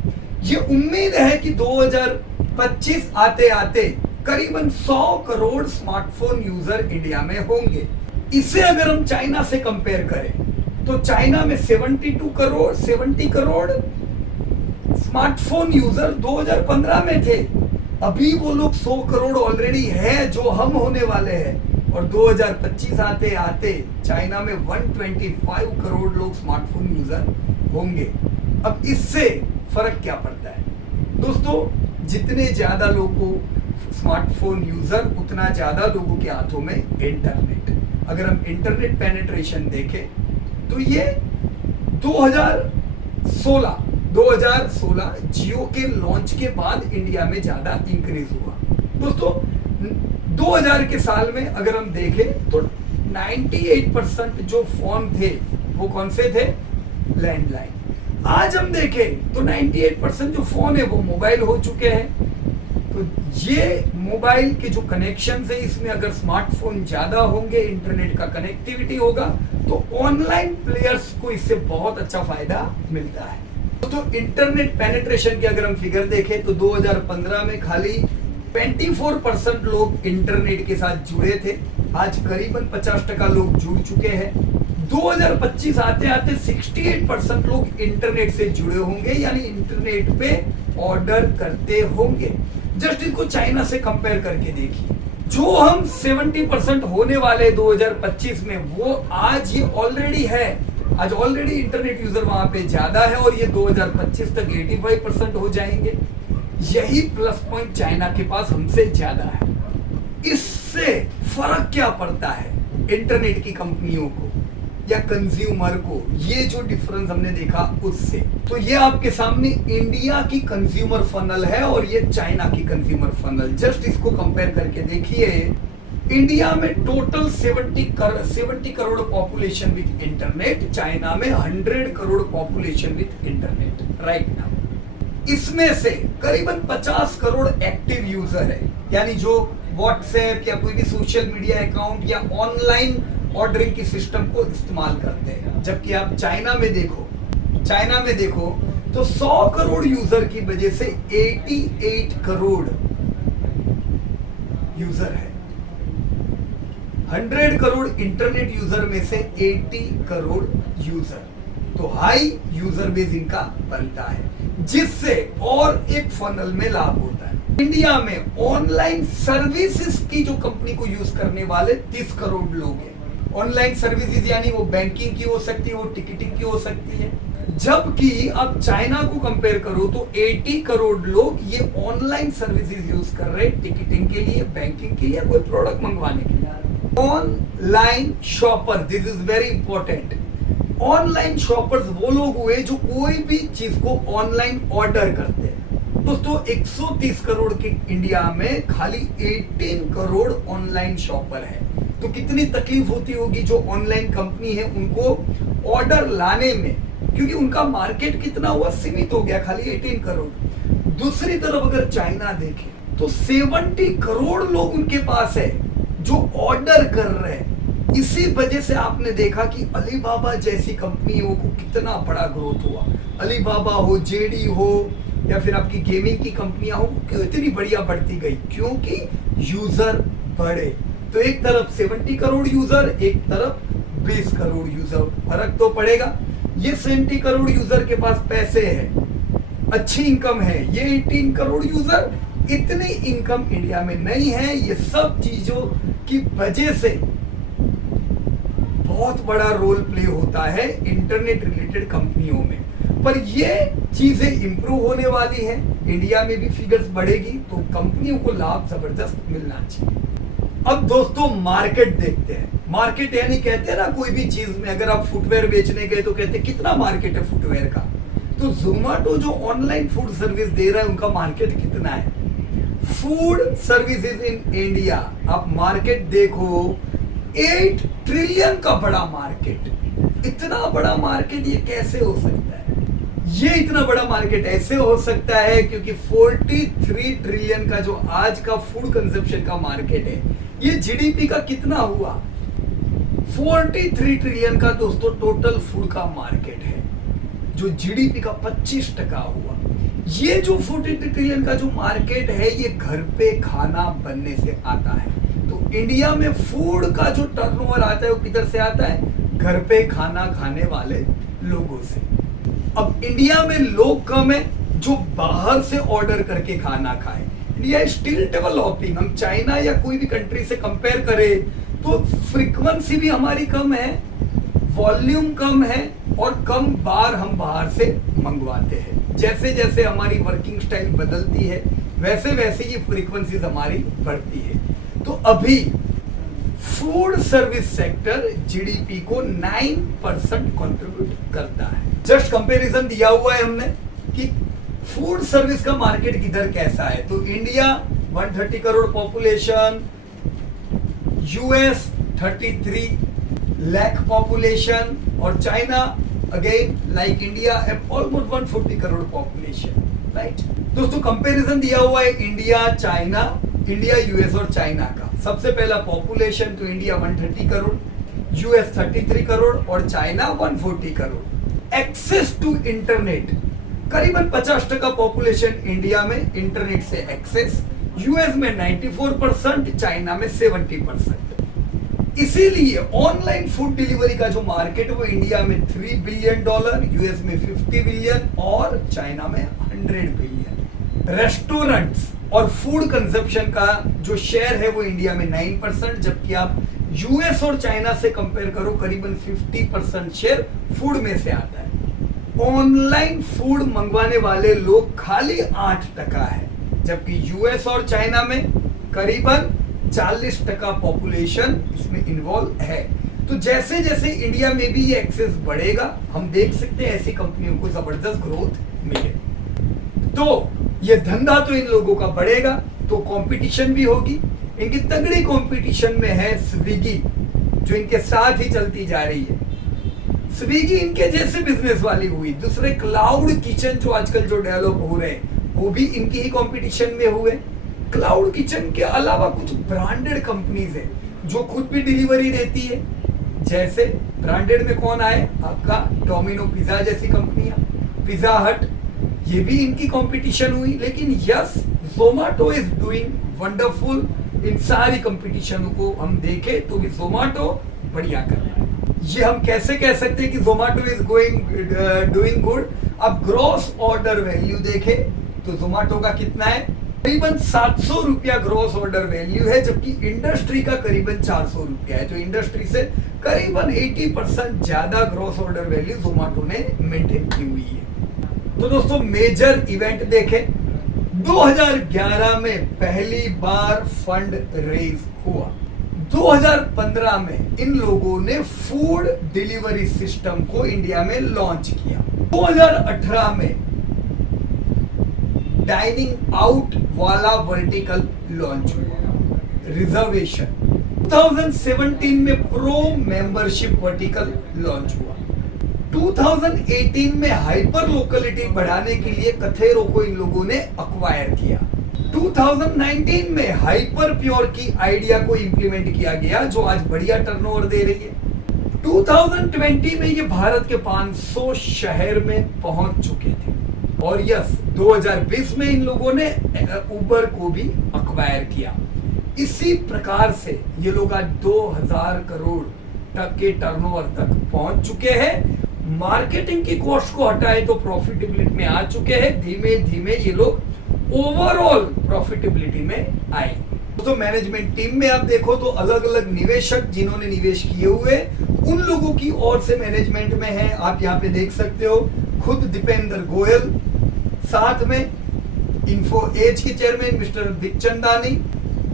ये उम्मीद है कि 2025 आते आते करीबन 100 करोड़ स्मार्टफोन यूजर इंडिया में होंगे। इसे अगर हम चाइना से कंपेयर करें तो चाइना में 70 करोड़ स्मार्टफोन यूजर 2015 में थे। अभी वो लोग 100 करोड़ ऑलरेडी है जो हम होने वाले हैं। और 2025 आते आते चाइना में 125 करोड़ लोग स्मार्टफोन यूजर होंगे। अब इससे फर्क क्या पड़ता है दोस्तों? जितने ज्यादा लोगों को स्मार्टफोन यूजर, उतना ज्यादा लोगों के हाथों में इंटरनेट। अगर हम इंटरनेट पेनिट्रेशन देखें तो ये 2016 जियो के लॉन्च के बाद इंडिया में ज्यादा इंक्रीज हुआ। दोस्तों 2000 के साल में अगर हम देखें तो 98% जो फोन थे वो कौन से थे? लैंडलाइन। आज हम देखें तो 98% जो फोन है वो मोबाइल हो चुके हैं। तो ये मोबाइल के जो कनेक्शन है, इसमें अगर स्मार्टफोन ज्यादा होंगे, इंटरनेट का कनेक्टिविटी होगा, तो ऑनलाइन प्लेयर्स को इससे बहुत अच्छा फायदा मिलता है। तो इंटरनेट पेनिट्रेशन की अगर हम फिगर देखें तो 2015 में खाली 24% लोग इंटरनेट के साथ जुड़े थे। आज करीबन 50% लोग जुड़ चुके हैं। 2025 आते आते 68% लोग इंटरनेट से जुड़े होंगे, यानी इंटरनेट पे ऑर्डर करते होंगे। जस्ट इसको चाइना से कंपेयर करके देखिए। जो हम 70% होने वाले 2025 में, वो आज ये ऑलरेडी है। आज ऑलरेडी इंटरनेट यूजर वहां पे ज्यादा है और ये 2025 तक 85% हो जाएंगे। यही प्लस पॉइंट चाइना के पास हमसे ज्यादा है। इससे फर्क क्या पड़ता है इंटरनेट की कंपनियों को या कंज्यूमर को? ये जो डिफरेंस हमने देखा उससे, तो ये आपके सामने इंडिया की कंज्यूमर फनल है और ये चाइना की कंज्यूमर फनल। जस्ट इसको कंपेयर करके देखिए। इंडिया में total 70 crore population with internet, China में 100 crore population with internet right now. इसमें से करीबन 50 करोड़ एक्टिव यूजर है, यानी जो व्हाट्सएप या कोई भी सोशल मीडिया अकाउंट या ऑनलाइन ऑर्डरिंग की सिस्टम को इस्तेमाल करते हैं। जबकि आप चाइना में देखो तो 100 करोड़ यूजर की वजह से 88 करोड़ यूजर है। 100 करोड़ इंटरनेट यूजर में से 80 करोड़ यूजर, तो हाई यूजर बेस इनका बनता है, जिससे और एक फनल में लाभ होता है। इंडिया में ऑनलाइन सर्विसेज की जो कंपनी को यूज करने वाले 30 करोड़ लोग हैं। ऑनलाइन सर्विसेज यानी वो बैंकिंग की हो सकती है, वो टिकटिंग की हो सकती है। जबकि आप चाइना को कंपेयर करो तो 80 करोड़ लोग ये ऑनलाइन सर्विसेज यूज कर रहे हैं, टिकटिंग के लिए, बैंकिंग के लिए, कोई प्रोडक्ट मंगवाने के लिए। Online shopper, this is very important. Online shoppers वो लोग हुए जो कोई भी चीज को ऑनलाइन ऑर्डर करते हैं। दोस्तों 130 करोड़ के इंडिया में खाली 18 करोड़ ऑनलाइन शॉपर है। तो कितनी तकलीफ होती होगी जो ऑनलाइन कंपनी है उनको ऑर्डर लाने में, क्योंकि उनका मार्केट कितना हुआ, सीमित हो गया, खाली 18 करोड़। दूसरी तरफ अगर चाइना देखें तो 70 करोड़ लोग उनके पास है जो ऑर्डर कर रहे हैं। इसी वजह से आपने देखा कि अलीबाबा जैसी कंपनियों को कितना बड़ा ग्रोथ हुआ। अलीबाबा हो, जेडी हो, या फिर आपकी गेमिंग की कंपनियां हो, क्यों इतनी बढ़िया बढ़ती गई? क्योंकि यूजर बढ़े। तो एक तरफ 70 करोड़ यूजर, एक तरफ 20 करोड़ यूजर, फर्क तो पड़ेगा। ये 70 करोड़ यूजर के पास पैसे है, अच्छी इनकम है। ये 18 करोड़ यूजर, इतनी इनकम इंडिया में नहीं है। ये सब चीजों की वजह से बहुत बड़ा रोल प्ले होता है इंटरनेट रिलेटेड कंपनियों में। पर ये चीजें इंप्रूव होने वाली है, इंडिया में भी फिगर्स बढ़ेगी, तो कंपनियों को लाभ जबरदस्त मिलना चाहिए। अब दोस्तों मार्केट देखते हैं। मार्केट यानी कहते हैं ना, कोई भी चीज में अगर आप फुटवेयर बेचने गए तो कहते हैं कितना मार्केट है फुटवेयर का। तो जोमेटो जो ऑनलाइन फूड सर्विस दे रहा है उनका मार्केट कितना है? फूड सर्विसेज इन इंडिया आप मार्केट देखो, 8 ट्रिलियन का बड़ा मार्केट। इतना बड़ा मार्केट ये कैसे हो सकता है? ये इतना बड़ा मार्केट ऐसे हो सकता है क्योंकि 43 ट्रिलियन का जो आज का फूड कंजप्शन का मार्केट है, ये जीडीपी का कितना हुआ? 43 ट्रिलियन का दोस्तों टोटल फूड का मार्केट है, जो जीडीपी का 25% हुआ। ये जो 43 ट्रिलियन का जो मार्केट है, ये घर पे खाना बनने से आता है। तो इंडिया में फूड का जो टर्नओवर आता है वो किधर से आता है? घर पे खाना खाने वाले लोगों से। अब इंडिया में लोग कम है जो बाहर से ऑर्डर करके खाना खाए। India still developing. हम चाइना या कोई भी कंट्री से कंपेयर करें तो फ्रीक्वेंसी भी हमारी कम है, वॉल्यूम कम है और कम बार हम बाहर से मंगवाते हैं। जैसे जैसे हमारी वर्किंग स्टाइल बदलती है वैसे वैसे ये फ्रीक्वेंसीज हमारी बढ़ती है। तो अभी फूड सर्विस सेक्टर जीडीपी को 9% कंट्रीब्यूट करता है। जस्ट कंपैरिजन दिया हुआ है हमने कि फूड सर्विस का मार्केट किधर कैसा है। तो India 130 crore population, US 33 lakh population और China again like India almost 140 crore population, right. दोस्तों कंपैरिजन दिया हुआ है इंडिया चाइना, इंडिया यूएस और चाइना का। सबसे पहला पॉपुलेशन तो इंडिया 130 करोड़, यूएस 33 करोड़ और China 140 crore. Access to internet करीबन 50% पॉपुलेशन इंडिया में इंटरनेट से एक्सेस, यूएस में 94%, चाइना में 70%। इसीलिए ऑनलाइन फूड डिलीवरी का जो मार्केट वो इंडिया में $3 बिलियन, यूएस में 50 बिलियन और चाइना में 100 बिलियन। रेस्टोरेंट्स और फूड कंजप्शन का जो शेयर है वो इंडिया में 9%, जबकि आप यूएस और चाइना से कंपेयर करो करीबन 50% शेयर फूड में से आता है। ऑनलाइन फूड मंगवाने वाले लोग खाली 8% है, जबकि यूएस और चाइना में करीबन 40% पॉपुलेशन इसमें इन्वॉल्व है। तो जैसे जैसे इंडिया में भी ये एक्सेस बढ़ेगा, हम देख सकते हैं ऐसी कंपनियों को जबरदस्त ग्रोथ मिले। तो ये धंधा तो इन लोगों का बढ़ेगा, तो कंपटीशन भी होगी। इनकी तगड़ी कंपटीशन में है स्विगी, जो इनके साथ ही चलती जा रही है। स्विगी इनके जैसे बिजनेस वाली हुई। दूसरे क्लाउड किचन जो आजकल जो डेवलप हो रहे हैं वो भी इनकी ही कंपटीशन में हुए। क्लाउड किचन के अलावा कुछ ब्रांडेड कंपनीज है जो खुद भी डिलीवरी देती है। जैसे ब्रांडेड में कौन आए, आपका डोमिनो पिज्जा जैसी कंपनियां, पिज्जा हट, ये भी इनकी कंपटीशन हुई। लेकिन yes, Zomato is doing wonderful. इन सारी कंपटीशनों को हम देखें तो भी जोमेटो बढ़िया कर रहा है। ये हम कैसे कह सकते हैं कि जोमेटो इज डूइंग गुड। अब ग्रॉस ऑर्डर वैल्यू देखें तो जोमेटो का कितना है, करीबन 700 रुपया ग्रॉस ऑर्डर वैल्यू है, जबकि इंडस्ट्री का करीबन 400 रुपया है। तो इंडस्ट्री से करीबन 80% ज्यादा ग्रॉस ऑर्डर वैल्यू जोमेटो ने मेंटेन की हुई है। तो दोस्तों मेजर इवेंट देखें, 2011 में पहली बार फंड रेज हुआ। 2015 में इन लोगों ने फूड डिलीवरी सिस्टम को इंडिया में लॉन्च किया। 2018 में डाइनिंग आउट वाला वर्टिकल लॉन्च हुआ, रिजर्वेशन। 2017 में प्रो मेंबरशिप वर्टिकल लॉन्च हुआ। 2018 में हाइपर लोकलिटी बढ़ाने के लिए कथेरो को इन लोगों ने अक्वायर किया। 2019 में हाइपर प्योर की आइडिया को इंप्लीमेंट किया गया, जो आज बढ़िया टर्नओवर दे रही है। 2020 में ये भारत के 500 शहर में पहुंच चुके थे। और यस, 2020 में इन लोगों ने उबर को भी अक्वायर किया। इसी प्रकार से ये लोग आज 2000 करोड़ तक के टर्नओवर तक पहुंच चुके हैं। मार्केटिंग की कॉस्ट को हटाए तो प्रॉफिटेबिलिटी में आ चुके हैं। धीमे धीमे ये लोग ओवरऑल प्रॉफिटेबिलिटी में आएंगे। तो मैनेजमेंट टीम में आप देखो तो अलग अलग निवेशक जिन्होंने निवेश किए हुए उन लोगों की ओर से मैनेजमेंट में है। आप यहाँ पे देख सकते हो, खुद दीपेंद्र गोयल, साथ में इन्फो एज के चेयरमैन मिस्टर दिग्चंदानी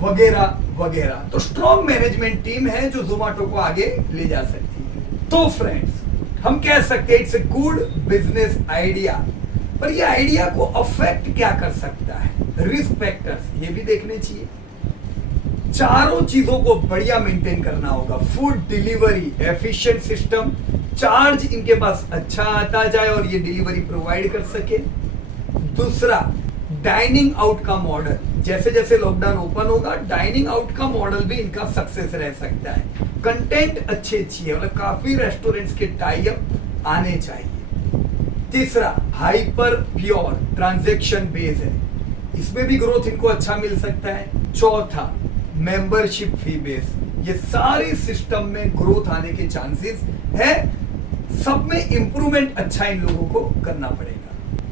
वगैरह वगैरह। तो स्ट्रॉन्ग मैनेजमेंट टीम है जो जोमेटो को आगे ले जा सकती है। तो फ्रेंड्स, हम कह सकते हैं it's a good business idea, पर ये आइडिया को अफेक्ट क्या कर सकता है, रिस्क फैक्टर्स ये भी देखने चाहिए। चारों चीजों को बढ़िया मेंटेन करना होगा। Food delivery efficient system, charge इनके पास अच्छा आता जाए और ये डिलीवरी प्रोवाइड कर सके। दूसरा, डाइनिंग आउट का मॉडल, जैसे जैसे लॉकडाउन ओपन होगा डाइनिंग आउट का मॉडल भी इनका सक्सेस रह सकता है। कंटेंट अच्छी है, मतलब काफी रेस्टोरेंट्स के टाई अप आने चाहिए। तीसरा, हाइपर प्योर ट्रांजैक्शन बेस है, इसमें भी ग्रोथ इनको अच्छा मिल सकता है। चौथा, मेंबरशिप फी बेस, ये सारी सिस्टम में ग्रोथ आने के चांसेस है। सब में इंप्रूवमेंट अच्छा इन लोगों को करना पड़ेगा।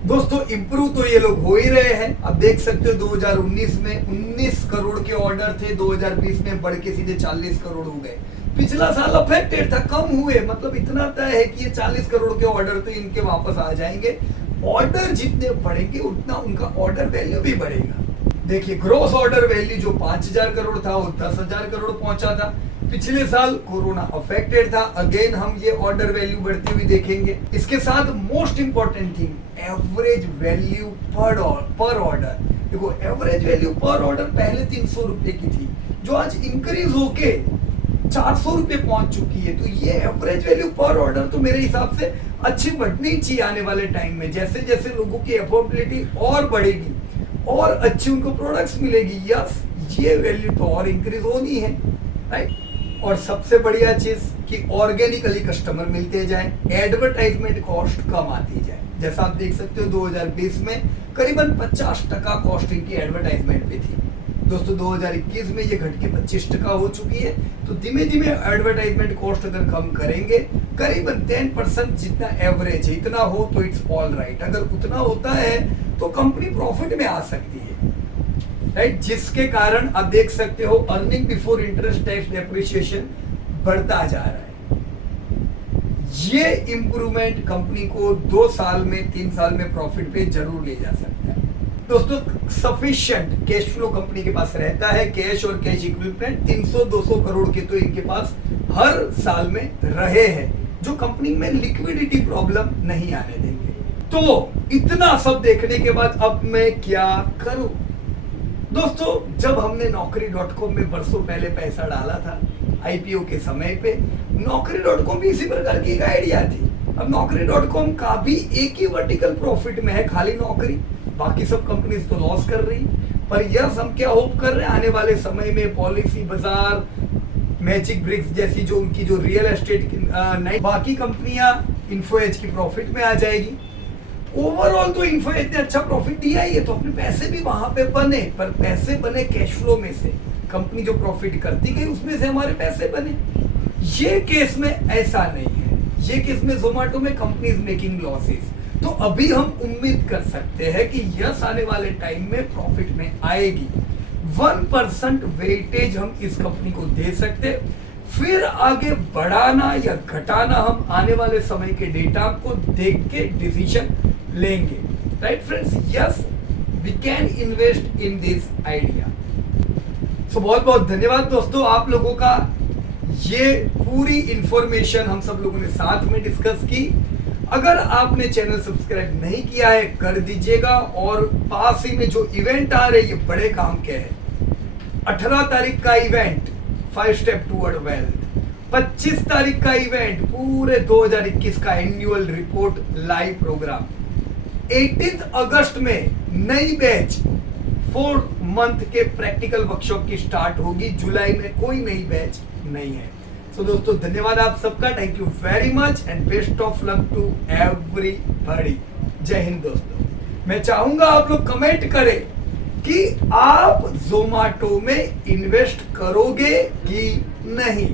दोस्तों इंप्रूव तो ये लोग हो ही रहे हैं। अब देख सकते हो 2019 में 19 करोड़ के ऑर्डर थे, 2020 में बढ़ के सीधे 40 करोड़ हो गए। पिछला साल अफेक्टेड था, कम हुए, मतलब इतना तय है कि ये 40 करोड़ के ऑर्डर तो इनके वापस आ जाएंगे। ऑर्डर जितने बढ़ेंगे उतना उनका ऑर्डर वैल्यू भी बढ़ेगा। देखिए ग्रोस ऑर्डर वैल्यू जो 5000 करोड़ था वो 10,000 करोड़ पहुंचा था। पिछले साल कोरोना अफेक्टेड था, अगेन हम ये ऑर्डर वैल्यू बढ़ती हुई देखेंगे। इसके साथ most important thing, average value पर ऑर्डर। देखो एवरेज वैल्यू पर ऑर्डर पहले 300 रुपए की थी, जो आज इंक्रीज होके 400 रुपए पहुंच चुकी है। तो ये एवरेज वैल्यू पर ऑर्डर तो मेरे हिसाब से अच्छी बढ़नी चाहिए आने वाले टाइम में। जैसे जैसे लोगों की अफोर्डेबिलिटी और बढ़ेगी और अच्छी उनको प्रोडक्ट्स मिलेगी, यस ये वैल्यू तो और इंक्रीज होनी है, राइट। और सबसे बढ़िया चीज कि ऑर्गेनिकली कस्टमर मिलते जाए, एडवर्टाइजमेंट कॉस्ट कम आती जाए। जैसा आप देख सकते हो 2020 में करीबन 50% कॉस्ट इनकी एडवर्टाइजमेंट पे थी। दोस्तों 2021 में ये घट के 25% हो चुकी है। तो धीमे धीमे एडवर्टाइजमेंट कॉस्ट अगर कम करेंगे, करीबन 10% जितना एवरेज है इतना हो तो इट्स ऑल राइट। अगर उतना होता है तो कंपनी प्रॉफिट में आ सकती है। राइट, जिसके कारण आप देख सकते हो earning before interest tax depreciation बढ़ता जा रहा है। ये इंप्रूवमेंट कंपनी को 2 साल में 3 साल में प्रॉफिट पे जरूर ले जा सकता है। दोस्तों, सफिशिएंट कैश फ्लो कंपनी के पास रहता है, कैश और कैश इक्विपमेंट 300-200 करोड़ के तो इनके पास हर साल में रहे हैं, जो कंपनी में लिक्विडिटी प्रॉब्लम नहीं आने देंगे। तो इतना सब देखने के बाद अब मैं क्या करूं? दोस्तों, जब हमने Naukri.com में बरसों पहले पैसा डाला था आईपीओ के समय पे, Naukri.com भी इसी प्रकार की एक आइडिया थी। अब Naukri.com का भी एक ही वर्टिकल प्रॉफिट में है, खाली नौकरी, बाकी सब कंपनीज तो लॉस कर रही। पर यस, हम क्या होप कर रहे हैं, आने वाले समय में पॉलिसी बाजार, मैजिक ब्रिक्स जैसी जो उनकी जो रियल एस्टेट बाकी कंपनियां इन्फो एज की प्रॉफिट में आ जाएगी। ओवरऑल तो इन्फो एज ने अच्छा प्रॉफिट दिया ही है, तो अपने पैसे भी वहां पे बने, पर पैसे बने कैश फ्लो में से, कंपनी जो प्रॉफिट करती गई उसमें से हमारे पैसे बने। ये केस में ऐसा नहीं है, ये केस में जोमेटो में कंपनी इज मेकिंग लॉसेस। तो अभी हम उम्मीद कर सकते हैं कि यस, आने वाले टाइम में प्रॉफिट में आएगी। 1% वेटेज हम इस कंपनी को दे सकते, फिर आगे बढ़ाना या घटाना हम आने वाले समय के डेटा को देख के डिसीजन लेंगे। Right friends, yes, we can invest in this idea. So बहुत बहुत धन्यवाद दोस्तों आप लोगों का। ये पूरी इंफॉर्मेशन हम सब लोगों ने साथ में डिस्कस की। अगर आपने चैनल सब्सक्राइब नहीं किया है, कर दीजिएगा। और पास ही में जो इवेंट आ रहे, ये बड़े काम के हैं। 18 तारीख का इवेंट 5 स्टेप टुवर्ड वेल्थ, 25 तारीख का इवेंट पूरे 2021 का एनुअल रिपोर्ट लाइव प्रोग्राम, 18 अगस्त में नई बैच 4 मंथ के प्रैक्टिकल वर्कशॉप की स्टार्ट होगी। जुलाई में कोई नई बैच नहीं है। सो दोस्तों, धन्यवाद आप सबका। Thank you very much and best of luck to everybody. जय हिंद दोस्तों। मैं चाहूंगा आप लोग कमेंट करें कि आप जोमेटो में इन्वेस्ट करोगे कि नहीं।